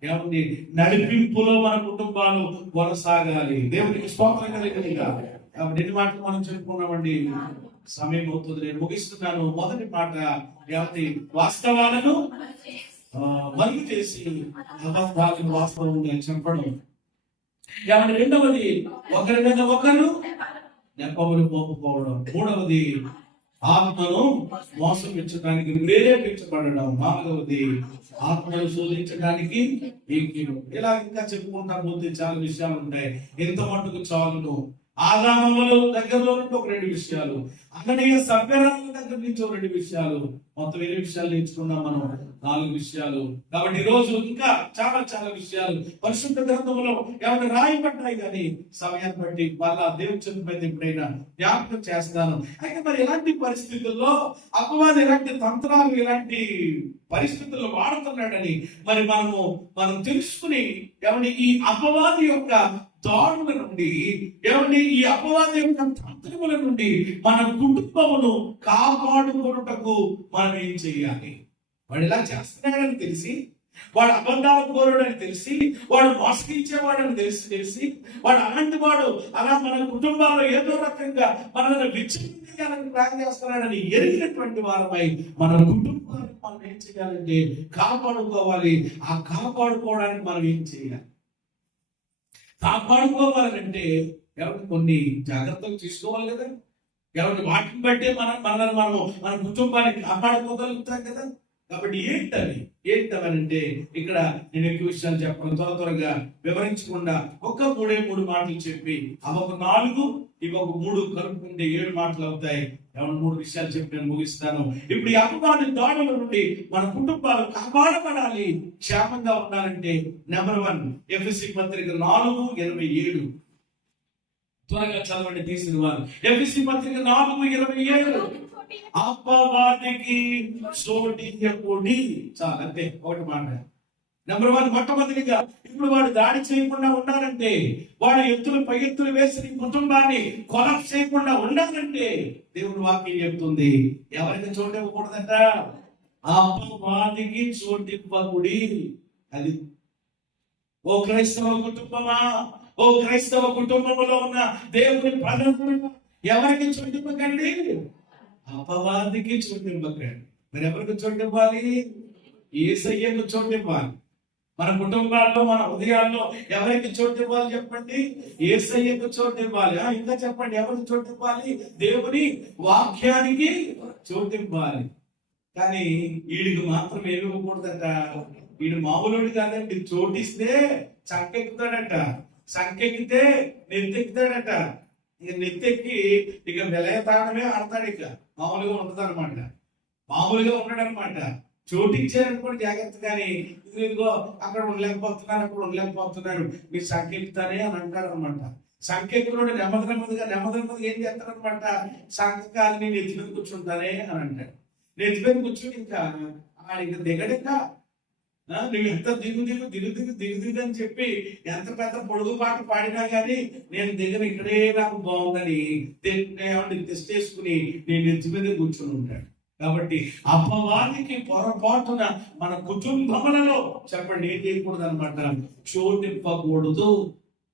ఏమండి నడిపింపులో మన కుటుంబాలు కొనసాగాలి. దేవునికి స్తోత్రం కలిగినగా. కాబట్టి ఎన్ని మాటలు మనం చెప్పుకున్నామండి, సమయం అవుతుంది, నేను ముగిస్తున్నాను. మొదటి మాట ఏమండి, వాస్తవాలను మరుగు చేసి అబద్ధాలను వాస్తవంగా చెప్పడం. ఏమంటే రెండవది, ఒకరి మీద ఒకరు నెపములు పోపుకోవడం. మూడవది, ఆత్మను మోసపించడానికి ప్రేరేపించబడడం. నాలుగవది, ఆత్మను శోధించడానికి ఇలా ఇంకా చెప్పుకుంటా పోతే చాలా విషయాలు ఉంటాయి. ఎంత మటుకు చాలును ఆదాముల దగ్గరలో నుండి ఒక 2 విషయాలు, అన్నయ్య సభ్యరాల దగ్గర నుంచి ఒక 2 విషయాలు, మొత్తం 8 విషయాలు నేర్చుకున్నాం మనం, 4 విషయాలు. కాబట్టి ఈ రోజు ఇంకా చాలా చాలా విషయాలు పరిశుద్ధ గ్రంథంలో ఏమైనా రాయబడ్డాయి, కానీ సమయాన్ని బట్టి మళ్ళా దేవుని చెప్పినది ఎప్పుడైనా జ్ఞాపకం చేస్తాను. అయితే మరి ఇలాంటి పరిస్థితుల్లో అపవాది ఎలాంటి తంత్రాలు, ఇలాంటి పరిస్థితుల్లో వాడుతున్నాడని మరి మనం తెలుసుకుని ఏమని ఈ అపవాది యొక్క దాడుల నుండి, ఏమండి ఈ అపవాది యొక్క తంత్రముల నుండి మన కుటుంబమును కాపాడుకొనుటకు మనం ఏం చెయ్యాలి? వాడు ఇలా చేస్తున్నాడని తెలిసి, వాడు అబద్ధాల కోరుడని తెలిసి, వాడు మోసగించేవాడని తెలిసి వాడు అలాంటి వాడు అలా మన కుటుంబాల్లో ఏదో రకంగా మనల్ని విచ్ఛిన్నం ప్లాన్ చేస్తున్నాడని ఎరిగినటువంటి వారమై మన కుటుంబాన్ని మనం ఏం చేయాలంటే కాపాడుకోవాలి. ఆ కాపాడుకోవడానికి మనం ఏం చేయాలి? కాపాడుకోవాలంటే ఎవరికి కొన్ని జాగ్రత్తలు తీసుకోవాలి కదా. ఎవరి వాటిని బట్టే మన కుటుంబాన్ని కాపాడుకోగలుగుతాం కదా. కాబట్టి ఏంటవి అంటే ఇక్కడ నేను ఎక్కువ విషయాలు చెప్పను, త్వరగా వివరించకుండా ఒక 3 మాటలు చెప్పి అవి ఒక 4, ఇవి ఒక 3 కలుపుకుంటే 7 మాటలు అవుతాయి. 3 విషయాలు చెప్పి నేను ముగిస్తాను. ఇప్పుడు ఈ అపవాది దాడుల నుండి మన కుటుంబాలు కాపాడబడాలి, క్షేమంగా ఉండాలంటే నెంబర్ 1 ఎఫెసీ పత్రిక 4:27. త్వరగా చదవండి తీసిన వారు. ఎఫెసీ పత్రిక 4:27. అపవాదికి చోటియ్యకుడి. చాలా, అంతే, ఒకటి మాట. నెంబర్ 1 మొట్టమొదటిగా ఇప్పుడు వాడు దాడి చేయకుండా ఉండాలంటే, వాడు పై ఎత్తులు వేసి నీ కుటుంబాన్ని కొలాప్స్ చేయకుండా ఉండాలంటే దేవుని వాక్యం చెప్తుంది ఎవరికి చోటు ఇవ్వకూడదట? అపవాదికి చోటివ్వకుడి. అది ఓ క్రైస్తవ కుటుంబమా, ఓ క్రైస్తవ కుటుంబంలో ఉన్న దేవుని ప్రజలు ఎవరికి చోటివ్వకండి? అపవాదికి చోటివ్వకండి. మరి ఎవరికి చోటివ్వాలి? యేసయ్యకు చోటివ్వాలి. మన కుటుంబాల్లో, మన హృదయాల్లో ఎవరికి చోటు ఇవ్వాలి చెప్పండి? యేసయ్యకు చోటు ఇవ్వాలి. ఇంకా చెప్పండి, ఎవరికి చోటు ఇవ్వాలి? దేవుని వాక్యానికి చోటు ఇవ్వాలి. కానీ వీడికి మాత్రం ఏమి ఇవ్వకూడదట. వీడు మామూలుడు కాదండి. చోటిస్తే చంకెక్కుతాడట, సంకెక్కితే నెత్తెక్కుతాడట. ఇక నెత్తెక్కి ఇక విలయతాడమే ఆడతాడు. ఇక మామూలుగా ఉంటుంది అనమాట, మామూలుగా ఉన్నాడనమాట. చోటిచ్చారనుకోండి జాగ్రత్త. కానీ ఇదిగో అక్కడ ఉండలేకపోతున్నారు మీరు సంకెక్కుతానే అని అంటారు అనమాట. సంకెక్కుడు నెమ్మదిగా ఏం చేస్తారనమాట? సంకకాలని నెత్తి మీద కూర్చుంటానే అని అంటాడు. నెత్తి మీద కూర్చుని ఇంకా ఆడికి దిగడిక. నువ్వు ఎంత దిగు అని చెప్పి ఎంత పెద్ద పొడుగు పాట పాడినా కానీ నేను దిగన ఇక్కడే నాకు బాగుందని తెస్టేసుకుని నేను నెత్తి మీద కూర్చుని ఉంటాడు. కాబట్టి అపవాదికి పొరపాటున మన కుటుంబములలో చెప్పండి ఏం చేయకూడదు అనమాట? చోటివ్వకూడదు.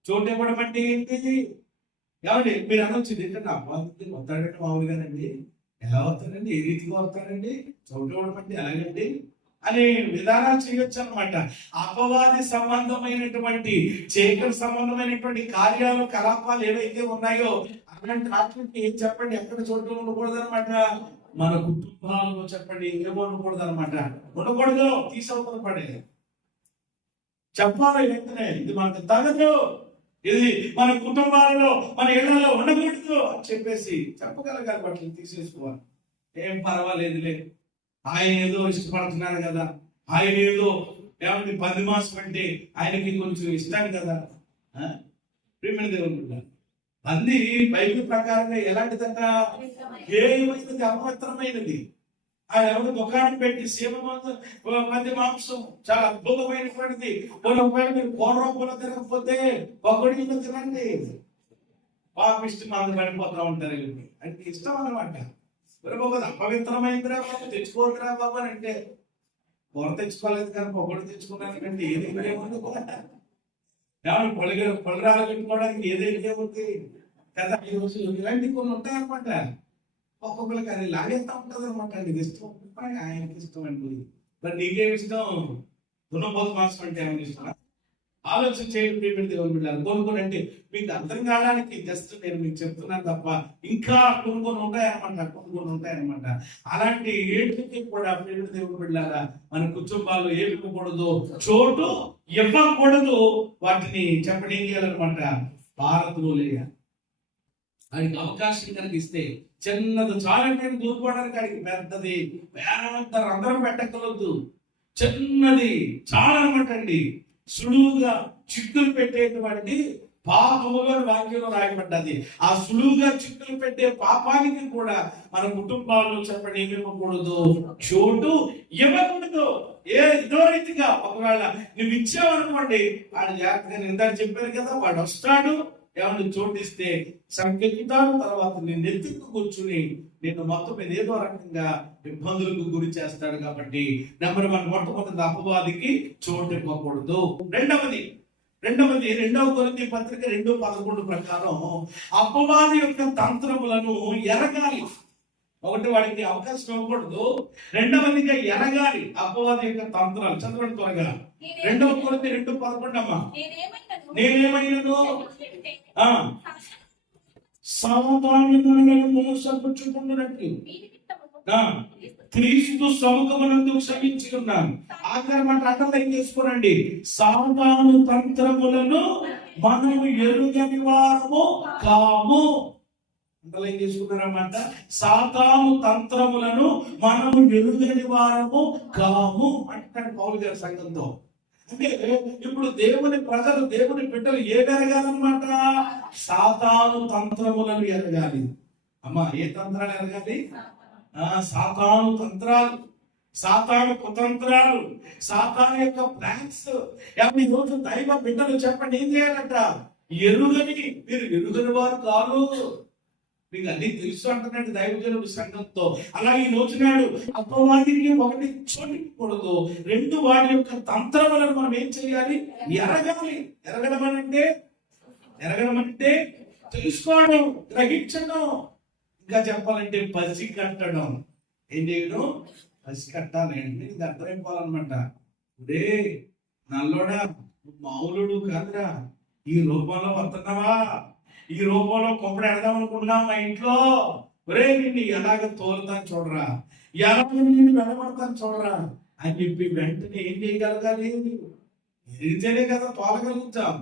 చోటు ఇవ్వడం అంటే ఏంటి? ఏమండి మీరు అనొచ్చు, ఏంటంటే అపవాదికి వస్తాడంటే మామూలుగానండి, ఎలా వస్తాడండి, ఏ రీతిగా వస్తాడండి, చోటు ఇవ్వడం అంటే ఎలాగండి అనే విధానాలు చేయొచ్చు అనమాట. అపవాది సంబంధమైనటువంటి, చీకటి సంబంధమైనటువంటి కార్యాలు, కలాపాలు ఏవైతే ఉన్నాయో అలాంటి వాటికి ఏం చెప్పండి ఎక్కడ చోటు ఉండకూడదు అనమాట? మన కుటుంబాలలో చెప్పండి ఏమో ఉండకూడదు అనమాట. ఉండకూడదు, తీసవతల పడే చెప్పాలి వెంటనే. ఇది మనకు తగదు, ఇది మన కుటుంబాలలో, మన ఇళ్లలో ఉండకూడదు అని చెప్పేసి చెప్పగలగాలి. బట్టలు తీసేసుకోవాలి. ఏం పర్వాలేదులే, ఆయన ఏదో ఇష్టపడుతున్నాడు కదా, ఆయన ఏదో ఏమంటే 10 మాసం అంటే ఆయనకి కొంచెం ఇష్టం కదా. ప్రియమైన దేవుడు, పంది బైబిల్ ప్రకారంగా ఎలాంటిదంట? హేయమైనది, అపవిత్రమైనది. ఆయన ఎవరు దుకాణం పెట్టి పంది మాంసం చాలా అద్భుతమైనటువంటిది. ఒకవేళ మీరు కోనరూపంలో తినకపోతే పకోడీలో తినండి. పాపిష్టి మంది పడిపోతా ఉంటారు. అంటే ఇష్టం అన్నమాట. బాబు అపవిత్రమైందిరా బాబు, తెచ్చుకోవద్దురా బాబు అని అంటే, కూర తెచ్చుకోలేదు కానీ పకోడీ తెచ్చుకున్నానంటే ఏది పొలరాలు పెట్టుకోవడానికి ఏదైతే ఉంది కదా. ఈరోజు ఇలాంటి కొన్ని ఉంటాయన్నమాట. ఒక్కొక్కరికి అది లాగేస్తా ఉంటుంది అనమాట. నీకు ఇష్టం, ఆయనకి ఇష్టం అండి. మరి నీకేమి ఇష్టం? దున్నపోతు మాంసం అంటే ఏమైనా ఇష్టం? ఆలోచన చేయడం దేవుని బిడ్డలు. కొన్ని అంటే మీకు అర్థం కావడానికి జస్ట్ నేను మీకు చెప్తున్నాను తప్ప ఇంకా కొన్ని ఉంటాయన్నమాట. అలాంటి ఏటికి కూడా దేవుని బిడ్డలారా మన కుటుంబాలు ఏమి ఇవ్వకూడదు, చోటు ఇవ్వకూడదు. వాటిని చెప్పడం ఏం చేయాలన్నమాట? భారత్లో లేయాలి. ఆయనకి అవకాశం కలిగిస్తే చిన్నది చాలంటే దూరుకోవడానికి ఆయనకి పెద్దది పెద్ద రంధ్రం పెట్టగలదు. చిన్నది చాలా అనమాట అండి. సులువుగా చిక్కులు పెట్టేటువంటి పాపముగా వాక్యంలో రాయబడ్డది. ఆ సులువుగా చిక్కులు పెట్టే పాపానికి కూడా మన కుటుంబాల్లో చెప్పండి ఏమివ్వకూడదు, చోటు ఇవ్వకూడదు. ఇదో రీతిగా ఒకవేళ నువ్వు ఇచ్చావనుకోండి, వాడు జాగ్రత్తగా ఇందాక చెప్పాను కదా, వాడు వస్తాడు, ఏమన్నా చోటిస్తే సంకెక్కుతాడు, తర్వాత నేను ఎత్తుకు కూర్చుని నేను మొత్తం మీద ఏదో రకంగా ఇబ్బందులకు గురి చేస్తాడు. కాబట్టి నెంబర్ 1 మొట్టమొదటి అపవాదికి చోటు ఇవ్వకూడదు. రెండవది 2 కొరింథీ పత్రిక 2:11 ప్రకారం అపవాది యొక్క తంత్రములను ఎరగాలి. ఒకటి, వాడికి అవకాశం ఇవ్వకూడదు. రెండవదిగా ఎరగాలి అపవాది యొక్క తంత్రాలు. చదవండి త్వరగా. 2 కొరింథీ 2:11 అమ్మా. నేనేమైనను సాతానులను మోసపుచ్చుకుంటున్నట్లు క్రీస్తు సముఖమునందు క్షమించి ఉన్నాను. ఆఖరి మాట అండర్లైన్ చేసుకోనండి. సాతాను తంత్రములను మనము ఎరుగని వారము కాము. అండర్లైన్ చేసుకున్నారన్నమాట. సాతాను తంత్రములను మనము ఎరుగని వారము కాము అంటాడు పౌలు గారి సంఘంతో. అంటే ఇప్పుడు దేవుని ప్రజలు, దేవుని బిడ్డలు ఎరగాలన్నమాట. సాతాను తంత్రములను ఎరగాలి. అమ్మా, ఏ తంత్రాలు ఎరగాలి? సాతాను తంత్రాలు, సాతాను కుతంత్రాలు, సాతాను యొక్క ప్లాన్స్. ఈ రోజు దైవ బిడ్డలు చెప్పండి ఏం చేయాలంట? ఎరుగని, మీరు ఎరుగని వారు కాదు, మీకు అన్ని తెలుసు అంటున్నాడు దైవజనుడు సంఘంతో. అలా ఈ రోజునాడు అపవాదికి ఒకటి చోటికూడదు. 2 వాడి యొక్క తంత్రములను మనం ఏం చేయాలి? ఎరగాలి. ఎరగడం అంటే తెలుసుకోవడం, గ్రహించడం. ఇంకా చెప్పాలంటే పసి కట్టడం. ఏం చేయడం? పసి కట్టాలి. ఇది అర్థమైపోవాలన్నమాట. ఒరే నల్లోడా, మామూలుడు కాదురా, ఈ రూపంలో వస్తున్నావా, ఈ రూపంలో కొబ్బరి ఎడదాం అనుకున్నావు మా ఇంట్లో, ఒరే నిన్ను ఎలాగ తోలుతాను చూడరా, ఎలాగ నిన్ను వెనబడతాను చూడరా అని చెప్పి వెంటనే ఏం చేయగలగాలి? ఎరిగితేనే కదా తోలగలుగుతాం.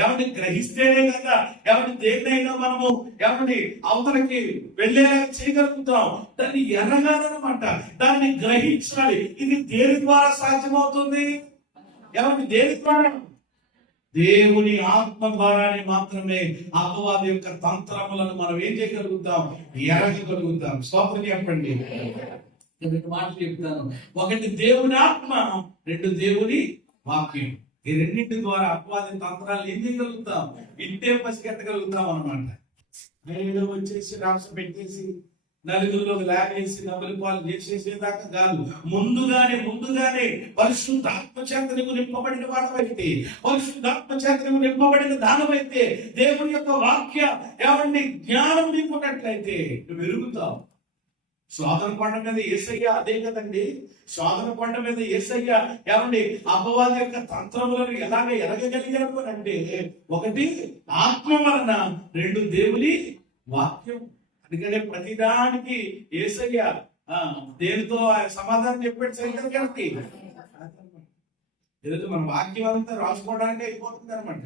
ఏమంటే గ్రహిస్తేనే కదా ఏమంటే దేన్నైనా మనము ఏమంటే అవతలకి వెళ్ళేలా చేయగలుగుతాం. దాన్ని ఎరగాలన్నమాట, దాన్ని గ్రహించాలి. ఇది దేని ద్వారా సాధ్యమవుతుంది? ఏమంటే దేని ద్వారా? దేవుని ఆత్మ ద్వారానే మాత్రమే అపవాది యొక్క తంత్రములను మనం ఏం చేయగలుగుతాం? ఎరగగలుగుతాం. స్తోత్రం చెప్పండి. 2 మాటలు చెప్తాను. 1 దేవుని ఆత్మ, 2 దేవుని వాక్యం. ఈ రెండింటి ద్వారా అపవాది తంత్రాలు ఏం చేయగలుగుతాం? ఇంటే పసిగట్టగలుగుతాం అన్నమాట. ఏదో వచ్చేసి రాష్ట్ర పెట్టేసి నలుగురిలో లాగేసి నవ్వుల పాలు చేసేసేదాకా కాదు. ముందుగానే పరిశుద్ధాత్మ చేత నువ్వు నింపబడిన వాడవైతే, పరిశుద్ధాత్మ చేత నువ్వు నింపబడిన దానమైతే, దేవుని యొక్క వాక్య ఏమండి జ్ఞానం నింపున్నట్లయితే నువ్వు ఎరుగుతావు. శోధన కొండ మీద యేసయ్య అదే కదండి. శోధన కొండ మీద యేసయ్య ఏమండి అపవాది యొక్క తంత్రములను ఎలాగ ఎరగగలిగారు అంటే 1 ఆత్మ వలన, 2 దేవుని వాక్యం. అందుకనే ప్రతిదానికి యేసయ్య దేనితో సమాధానం చెప్పాడు సైతం గారికి. ఈరోజు మన వాక్యం అంతా రాసుకోవడానికి అయిపోతుంది అనమాట.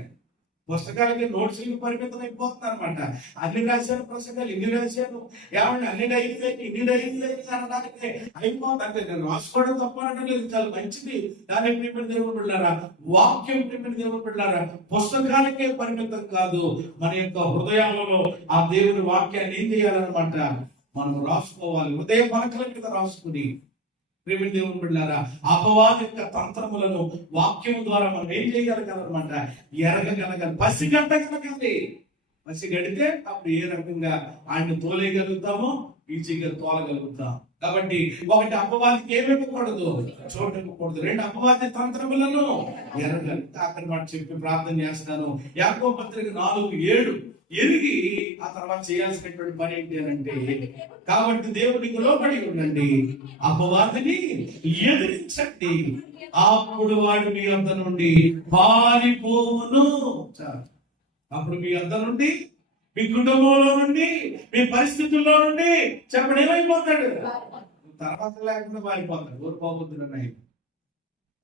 పుస్తకాలకి నోట్స్కి పరిమితం అయిపోతుంది అనమాట. అన్ని రాశాను పుస్తకాలు, ఇన్ని రాశాను, ఏమంటే అన్ని డైరీలు ఇన్ని డైరీలు అనడానికి అయిపోతుంది. అంటే నేను రాసుకోవడం తప్ప అనడం లేదు, చాలా మంచిది. దాని ప్రియమైన దేవుడు బిడ్డలారా, వాక్యం ప్రియమైన దేవుడు బిడ్డలారా, పుస్తకాలకే పరిమితం కాదు. మన యొక్క హృదయాలలో ఆ దేవుని వాక్యాన్ని ఏం చేయాలన్నమాట? మనం రాసుకోవాలి. హృదయ పలకల మీద రాసుకుని ప్రియమైన దేవుని బిడ్డలారా, అపవాది యొక్క తంత్రములను వాక్యం ద్వారా మనం ఏం చేయగలగాలన్నమాట? ఎరగగలగాలి, పసిగట్టగలగాలి. పసిగడితే అప్పుడు ఏ రకంగా ఆయన్ని తోలేయగలుగుతామో ఈజీగా తోలగలుగుతాం. కాబట్టి 1 అపవాదికి ఏమివ్వకూడదు? చోటు ఇవ్వకూడదు. 2 అపవాది తంత్రములను ఎరగాలి. ఆఖరి మాట చెప్పి ప్రార్థన చేస్తాను. యాకోబు పత్రిక 4:7 ఎరిగి ఆ తర్వాత చేయాల్సినటువంటి పని ఏంటి అంటే, కాబట్టి దేవునికి లోబడి ఉండండి, అపవాదిని ఎదిరించండి, అప్పుడు వాడు మీ వద్ద నుండి పారిపోవును. అప్పుడు మీ వద్ద నుండి, మీ కుటుంబంలో నుండి, మీ పరిస్థితుల్లో నుండి చెప్పండి ఏమైపోతాడు? తర్వాత లేకుండా పారిపోతాడు. ఊరుకోబోతున్నాయి.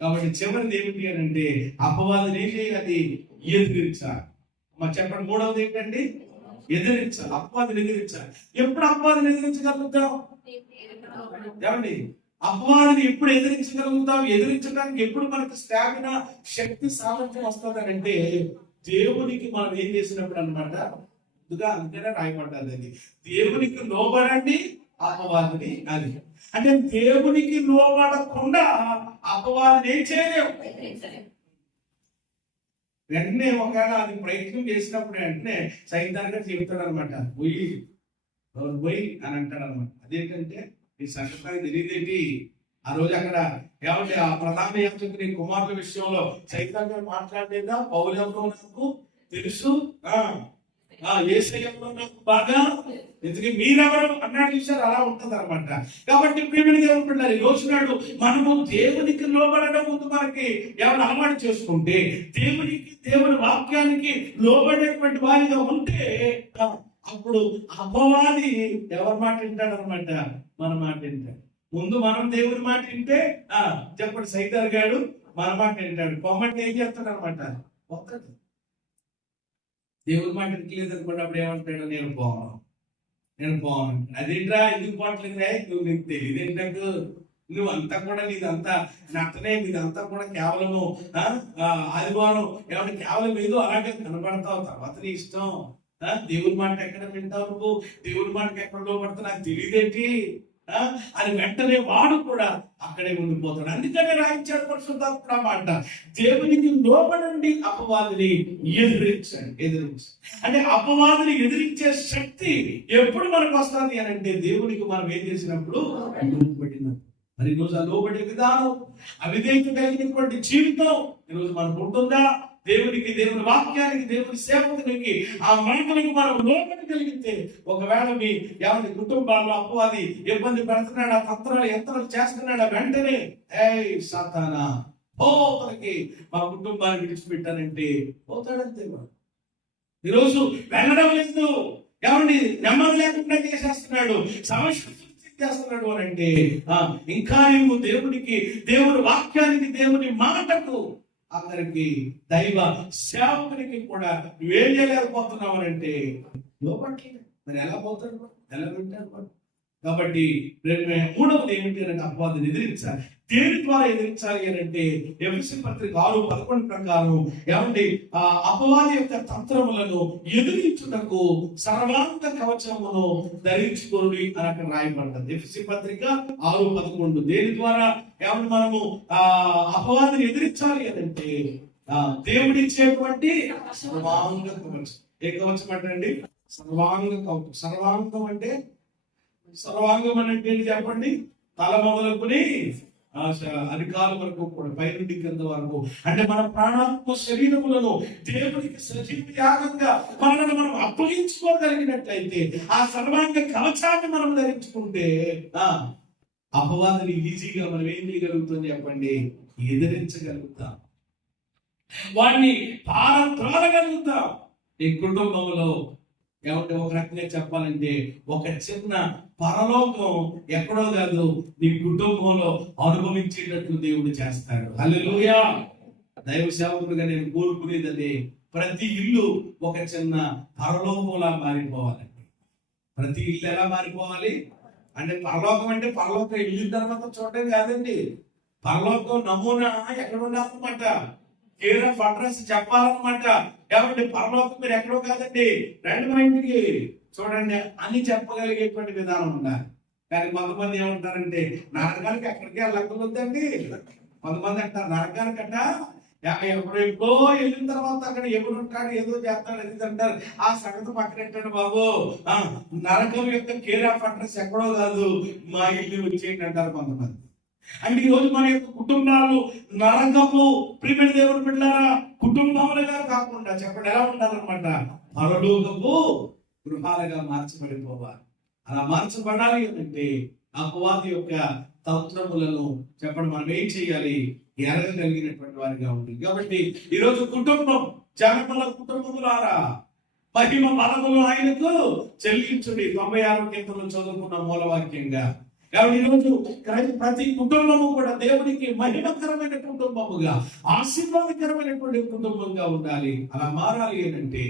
కాబట్టి చివరిది ఏమిటి అని అంటే, అపవాదిని ఏం చేయాలి? ఎదిరించాలి. చెప్పండి. 3వది ఏంటండి? ఎదిరించాలి, అపవాదిని ఎదిరించాలి. ఎప్పుడు అపవాదిని ఎదిరించగలుగుతాం? ఏమండి, అపవాదిని ఎప్పుడు ఎదిరించగలుగుతాం? ఎదిరించడానికి ఎప్పుడు మనకు స్టామినా, శక్తి, సామర్థ్యం వస్తుందంటే దేవునికి మనం ఏం చేసినప్పుడు అన్నమాట. ముందుగా అంతేనే రాయబడ్డది అది, దేవునికి లోబడండి అపవాదిని. అది అంటే దేవునికి లోబడకుండా అపవాదిని ఏం చేయలేము. వెంటనే ఒకవేళ అది ప్రయత్నం చేసినప్పుడు వెంటనే సైతాన్గా చెబుతాడు అనమాట, పోయి పోయి అని అంటాడు అనమాట. అదేంటంటే ఈ సంగతి తెలియదేంటి? ఆ రోజు అక్కడ ఏమంటే ఆ ప్రధాన యాజకుని కుమారుల విషయంలో సైతాన్గా మాట్లాడలేదా? పౌలు ఎవరో నాకు తెలుసు, యేసయ్యలో నాకు బాగా, ఎందుకంటే మీరెవరు అన్నాడు చూసారు, అలా ఉంటది అనమాట. కాబట్టి ప్రియమైన దేవుని పిల్లలు, ఈ రోజు నాడు మనము దేవునికి లోబడడం ముందు మనకి ఎవరు అలవాటు చేసుకుంటే, దేవుని వాక్యానికి లోబడేటువంటి వారిగా ఉంటే అప్పుడు అపవాది ఎవరి మాట వింటాడు అనమాట? మన మాట వింటాడు. ముందు మనం దేవుని మాట వింటే చెప్పండి, సైతాన్ గాడు మన మాట వింటాడు. పొమ్మంటే ఏం చేస్తాడు అనమాట? ఒక్కటి దేవుని మాట వింటలేదు అనుకోండి, అప్పుడు ఏమంటాడు? నేను పోను. అదేంట్రా ఎందుకు పోవట్లేదురా? నువ్వు నీకు తెలియదు ఏంటంటూ, నువ్వు అంతా కూడా నీదంతా నట్టనే, నీదంతా కూడా కేవలము ఆదివారం ఏమంటే కేవలం ఏదో అలాగే కనబడతావు, తర్వాత నీ ఇష్టం. దేవుని మాట ఎక్కడ వింటావు నువ్వు? దేవుని మాటకి ఎక్కడ లోపడతా నాకు తెలియదేంటి అని వెంటనే వాడు కూడా అక్కడే ఉండిపోతాడు. అందుకనే రాయించాడు పరిశుద్ధాత్ముడు ఆ మాట, దేవునికి లోబడండి అపవాదిని ఎదిరించండి. అంటే అపవాదిని ఎదిరించే శక్తి ఎప్పుడు మనకు వస్తుంది అని అంటే దేవునికి మనం ఏం చేసినప్పుడు లోబడినప్పుడు. మరి ఈరోజు ఆ లోబడే విధానం, అవిధేయత కలిగినటువంటి జీవితం ఈరోజు మనకు ఉంటుందా? దేవునికి, దేవుని వాక్యానికి, దేవుని సేవకునికి, ఆ మాటలకు మనం లోబడగలిగితే, ఒకవేళ మీ ఎవరి కుటుంబాల్లో అపవాది ఇబ్బంది పెడుతున్నాడు, ఆ తంత్రాలు యంత్రాలు చేస్తున్నాడు, వెంటనే సాతానా పోతలకి మా కుటుంబాన్ని విడిచిపెట్టానంటే పోతాడంతే. ఈరోజు వెళ్ళడం లేదు, ఎవరిని నెమ్మది లేకుండా చేసేస్తున్నాడు, సమస్య చేస్తున్నాడు అని అంటే ఇంకా నువ్వు దేవునికి, దేవుని వాక్యానికి, దేవుని మాటకు, అక్కడికి దైవ సేవకునికి కూడా నువ్వేం చేయలేకపోతున్నావు అని అంటే లోపట్లేదు. మరి ఎలా పోతాడు? ఎలా వింటాడు? కాబట్టి మూడవది ఏమిటి అంటే అపవాదిని ఎదిరించాలి. దేని ద్వారా ఎదిరించాలి అని అంటే ఎఫెసీ పత్రిక 6:11 ప్రకారం ఏమంటే అపవాది యొక్క తంత్రములను ఎదిరించుటకు సర్వాంగ కవచమును ధరించుకోండి అని అక్కడ రాయబడ్డది. ఎఫెసీ పత్రిక 6:11. దేని ద్వారా ఏమంటే మనము అపవాదిని ఎదిరించాలి అని అంటే దేవుడిచ్చేటువంటి సర్వాంగ కవచం. ఏ కవచం అంటే సర్వాంగ కవచం. సర్వాంగం అంటే ఏంటి చెప్పండి? తల మొదలుకొని అధికారుల వరకు కూడా, పైనుండి కింద వరకు, అంటే మన ప్రాణాత్మ శరీరములను దేవునికి సజీవ యాగంగా మనల్ని మనం అప్పగించుకోగలిగినట్లయితే, ఆ సర్వాంగ కవచాన్ని మనం ధరించుకుంటే అపవాదిని ఈజీగా మనం ఏం చేయగలుగుతాం చెప్పండి? ఎదిరించగలుగుతాం, వాడిని పారద్రోలగలుగుతాం. ఈ కుటుంబంలో ఏమంటే ఒక రకంగా చెప్పాలంటే ఒక చిన్న పరలోకం ఎక్కడో కాదు, నీ కుటుంబంలో అనుభవించేటట్లు దేవుడు చేస్తాడు. హల్లెలూయా. దైవ సేవకుడిగా నేను కోరుకునేది ప్రతి ఇల్లు ఒక చిన్న పరలోకంలా మారిపోవాలండి. ప్రతి ఇల్లు ఎలా మారిపోవాలి అంటే, పరలోకం అంటే పరలోకం ఇల్లు తర్వాత చూడటం కాదండి. పరలోకం నమూనా ఎక్కడ ఉండాలన్నమాట, కేర్ ఆఫ్ అడ్రస్ చెప్పాలన్నమాట. కాబట్టి పరలోకం మీరు ఎక్కడో కాదండి, రండి మా ఇంటికి చూడండి అని చెప్పగలిగేటువంటి విధానం ఉండాలి. కానీ కొంతమంది ఏమంటారంటే నరకానికి ఎక్కడికి వెళ్ళకూడదండి. కొంతమంది అంటారు నరకానికట ఎప్పుడో వెళ్ళిన తర్వాత అక్కడ ఎవరు ఉంటాడు, ఏదో చేస్తాడు, అది అంటారు. ఆ సంగతి పక్కనెట్టండి బాబు, నరకం యొక్క కేర్ ఆఫ్ అడ్రస్ ఎక్కడో కాదు, మా ఇల్లు వచ్చేయండి అంటారు కొంతమంది. అంటే ఈ రోజు మన యొక్క కుటుంబాలు నరకపు ప్రియమైన దేవుని బిడ్డలారా కుటుంబములుగా కాకుండా చెప్పండి ఎలా ఉండాలన్నమాట? పరలోకపు గృహాలుగా మార్చబడిపోవాలి. అలా మార్చబడాలి అంటే అపవాది యొక్క తంత్రములను చెప్పండి మనం ఏం చేయాలి? ఎరగగలిగినటువంటి వారిగా ఉంటుంది. కాబట్టి ఈరోజు కుటుంబం, జనముల కుటుంబములారా మహిమ బలములు ఆయనకు చెల్లించుడి. 96 కీర్తనలు చదువుకున్న మూలవాక్యంగా. కాబట్టి ఈరోజు ప్రతి కుటుంబము కూడా దేవునికి మహిమకరమైన కుటుంబముగా, ఆశీర్వాదకరమైనటువంటి కుటుంబంగా ఉండాలి. అలా మారాలి అంటే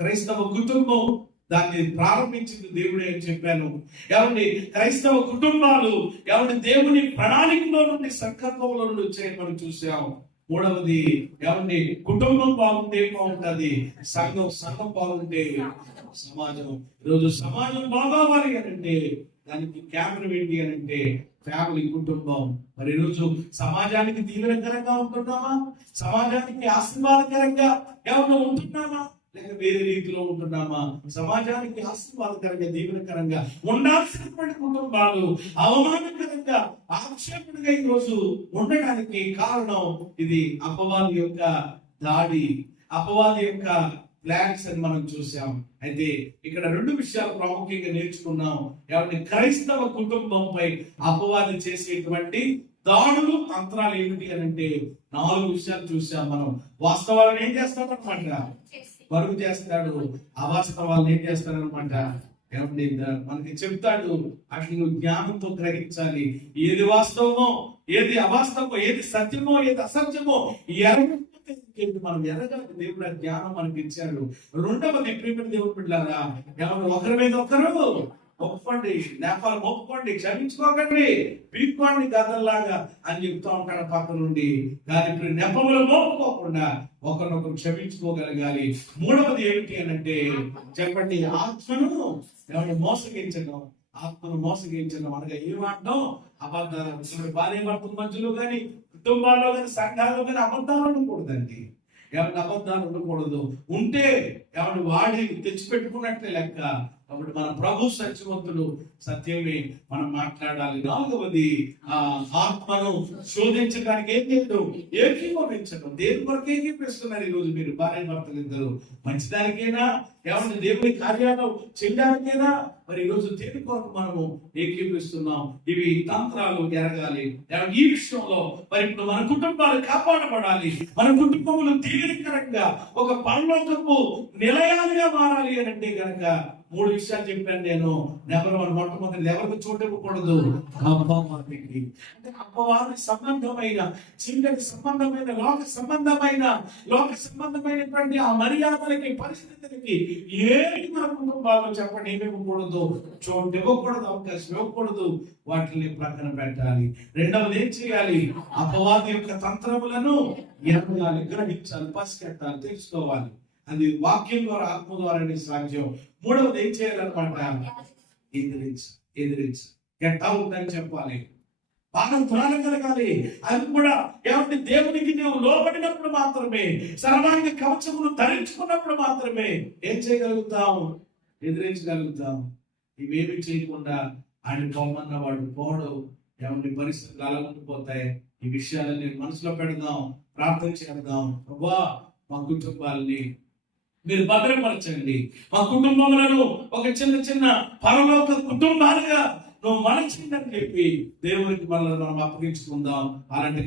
క్రైస్తవ కుటుంబం దాన్ని ప్రారంభించింది దేవుడే అని చెప్పాను. ఎవరిని క్రైస్తవ కుటుంబాలు ఎవరిని దేవుని ప్రణాళికలో నుండి సంకల్పంలో నుండి వచ్చాయని మనం చూసాం. మూడవది ఎవరిని కుటుంబం బాగుంటే బాగుంటుంది, సంఘం బాగుంటే సమాజం. ఈరోజు సమాజం బాగోవాలి అని అంటే దానికి కేంద్రం ఏంటి అని అంటే ఫ్యామిలీ, కుటుంబం. మరి ఈరోజు సమాజానికి దీవెనకరంగా ఉంటున్నామా? సమాజానికి ఆశీర్వాదకరంగా ఎవరు ఉంటున్నామా? లేక వేరే రీతిలో ఉంటున్నామా? సమాజానికి ఆశీర్వాదకరంగా దీవెనకరంగా ఉండాల్సినటువంటి కుటుంబాలు అవమానకరంగా ఆక్షేపణగా ఈరోజు ఉండడానికి కారణం ఇది అపవాది యొక్క దాడి, అపవాది యొక్క ప్లాన్స్ అని మనం చూసాం. అయితే ఇక్కడ రెండు విషయాలు ప్రాముఖ్యంగా నేర్చుకున్నాం. ఎవరిని క్రైస్తవ కుటుంబంపై అపవాది చేసేటువంటి దాడులు, తంత్రాలు ఏమిటి అని అంటే 4 విషయాలు చూసాం మనం. వాస్తవాలను ఏం చేస్తాడనమాట? పరుగు చేస్తాడు. అవాస్తవాలను ఏం చేస్తాడనమాట? ఏమండి మనకి చెప్తాడు. అట్లా నువ్వు జ్ఞానంతో గ్రహించాలి. ఏది వాస్తవమో, ఏది అవాస్తవమో, ఏది సత్యమో, ఏది అసత్యమో మనం ఎరగాలి. దేవుడు జ్ఞానం మనకి ఇచ్చాడు. రెండవది ప్రియమైన దేవుడు బిడ్డలారా, ఎవరు ఒకరి మీద ఒకరు ఒప్పుకోండి, నేపాలు ఒప్పుకోండి, క్షమించుకోకండి, పీక్కోండి గదల్లాగా అని చెప్తా ఉంటాడు పక్క నుండి. కానీ ఇప్పుడు నెపములు మోపుకోకుండా ఒకరినొకరు క్షమించుకోగలగాలి. మూడవది ఏమిటి అని అంటే చెప్పండి, ఆత్మను ఎవరిని మోసగించడం. ఆత్మను మోసగించడం అనగా ఏమంటాం? అబద్ధాలు. భార్య భర్తల మధ్యలో కానీ, కుటుంబాల్లో కానీ, సంఘాల్లో కానీ అబద్ధాలు ఉండకూడదండి. ఎవరి అబద్ధాలు ఉండకూడదు. ఉంటే ఎవరు వాడి తెచ్చిపెట్టుకున్నట్లే లెక్క. కాబట్టి మన ప్రభు సత్యవంతుడు, సత్యమే మనం మాట్లాడాలి. నాలుగవది ఆత్మను శోధించడానికి ఏం చేయడం? ఏకీభవించడం. దేని కొరకు ఏకీపిస్తున్నారు ఈరోజు మీరు భార్య భర్తలు ఇద్దరు? మంచిదానికైనా, ఏమన్నా దేవుని కార్యాలు చేయడానికైనా? మరి ఈరోజు దేని కొరకు మనము ఏకీపిస్తున్నాం? ఇవి తంత్రాలు ఎరగాలి. ఈ విషయంలో మరి ఇప్పుడు మన కుటుంబాలు కాపాడబడాలి. మన కుటుంబములు దీవెనకరంగా ఒక పరలోకపు నిలయాలుగా మారాలి అని అంటే గనక 3 విషయాలు చెప్పాను నేను. నెంబర్ 1, మొట్టమొదటి ఎవరికి చోటు ఇవ్వకూడదు? అపవాదికి. అంటే అపవాది సంబంధమైన, చీకటి సంబంధమైన, లోక సంబంధమైనటువంటి ఆ మర్యాదలకి, పరిస్థితులకి ఏమి మన కుటుంబాల్లో చెప్పండి ఏమి ఇవ్వకూడదు? చోటు ఇవ్వకూడదు, అవకాశం ఇవ్వకూడదు. వాటిని ప్రక్కన పెట్టాలి. రెండవది ఏం చేయాలి? అపవాది యొక్క తంత్రములను ఎరగాలి, గ్రహించాలి, పసిగట్టాలి, తెలుసుకోవాలి. అది వాక్యం ద్వారా, ఆత్మ ద్వారా సాధ్యం. మూడవది ఏం చేయాలన్నమాట? ఎదిరించు, గెట్ అవుట్ అని చెప్పాలి. బాగా త్వరగలగాలి. అది కూడా ఏమంటే దేవునికి నువ్వు లోబడినప్పుడు మాత్రమే, సర్వాంగ కవచమును ధరించుకున్నప్పుడు మాత్రమే ఏం చేయగలుగుతాం? ఎదిరించగలుగుతాం. ఇవేమి చేయకుండా ఆయన పొమ్మన్న వాడు పోడు. ఏమంటే పరిస్థితులు అలా ఉండిపోతాయి. ఈ విషయాలని మనసులో పెడదాం, ప్రార్థన చేద్దాం. ప్రభా, మా కుటుంబాలని మీరు భద్రపరచండి. మా కుటుంబములను ఒక చిన్న పరలోక కుటుంబాలుగా నువ్వు మలచిందని చెప్పి దేవునికి మనం అప్పగించుకుందాం. అలాంటి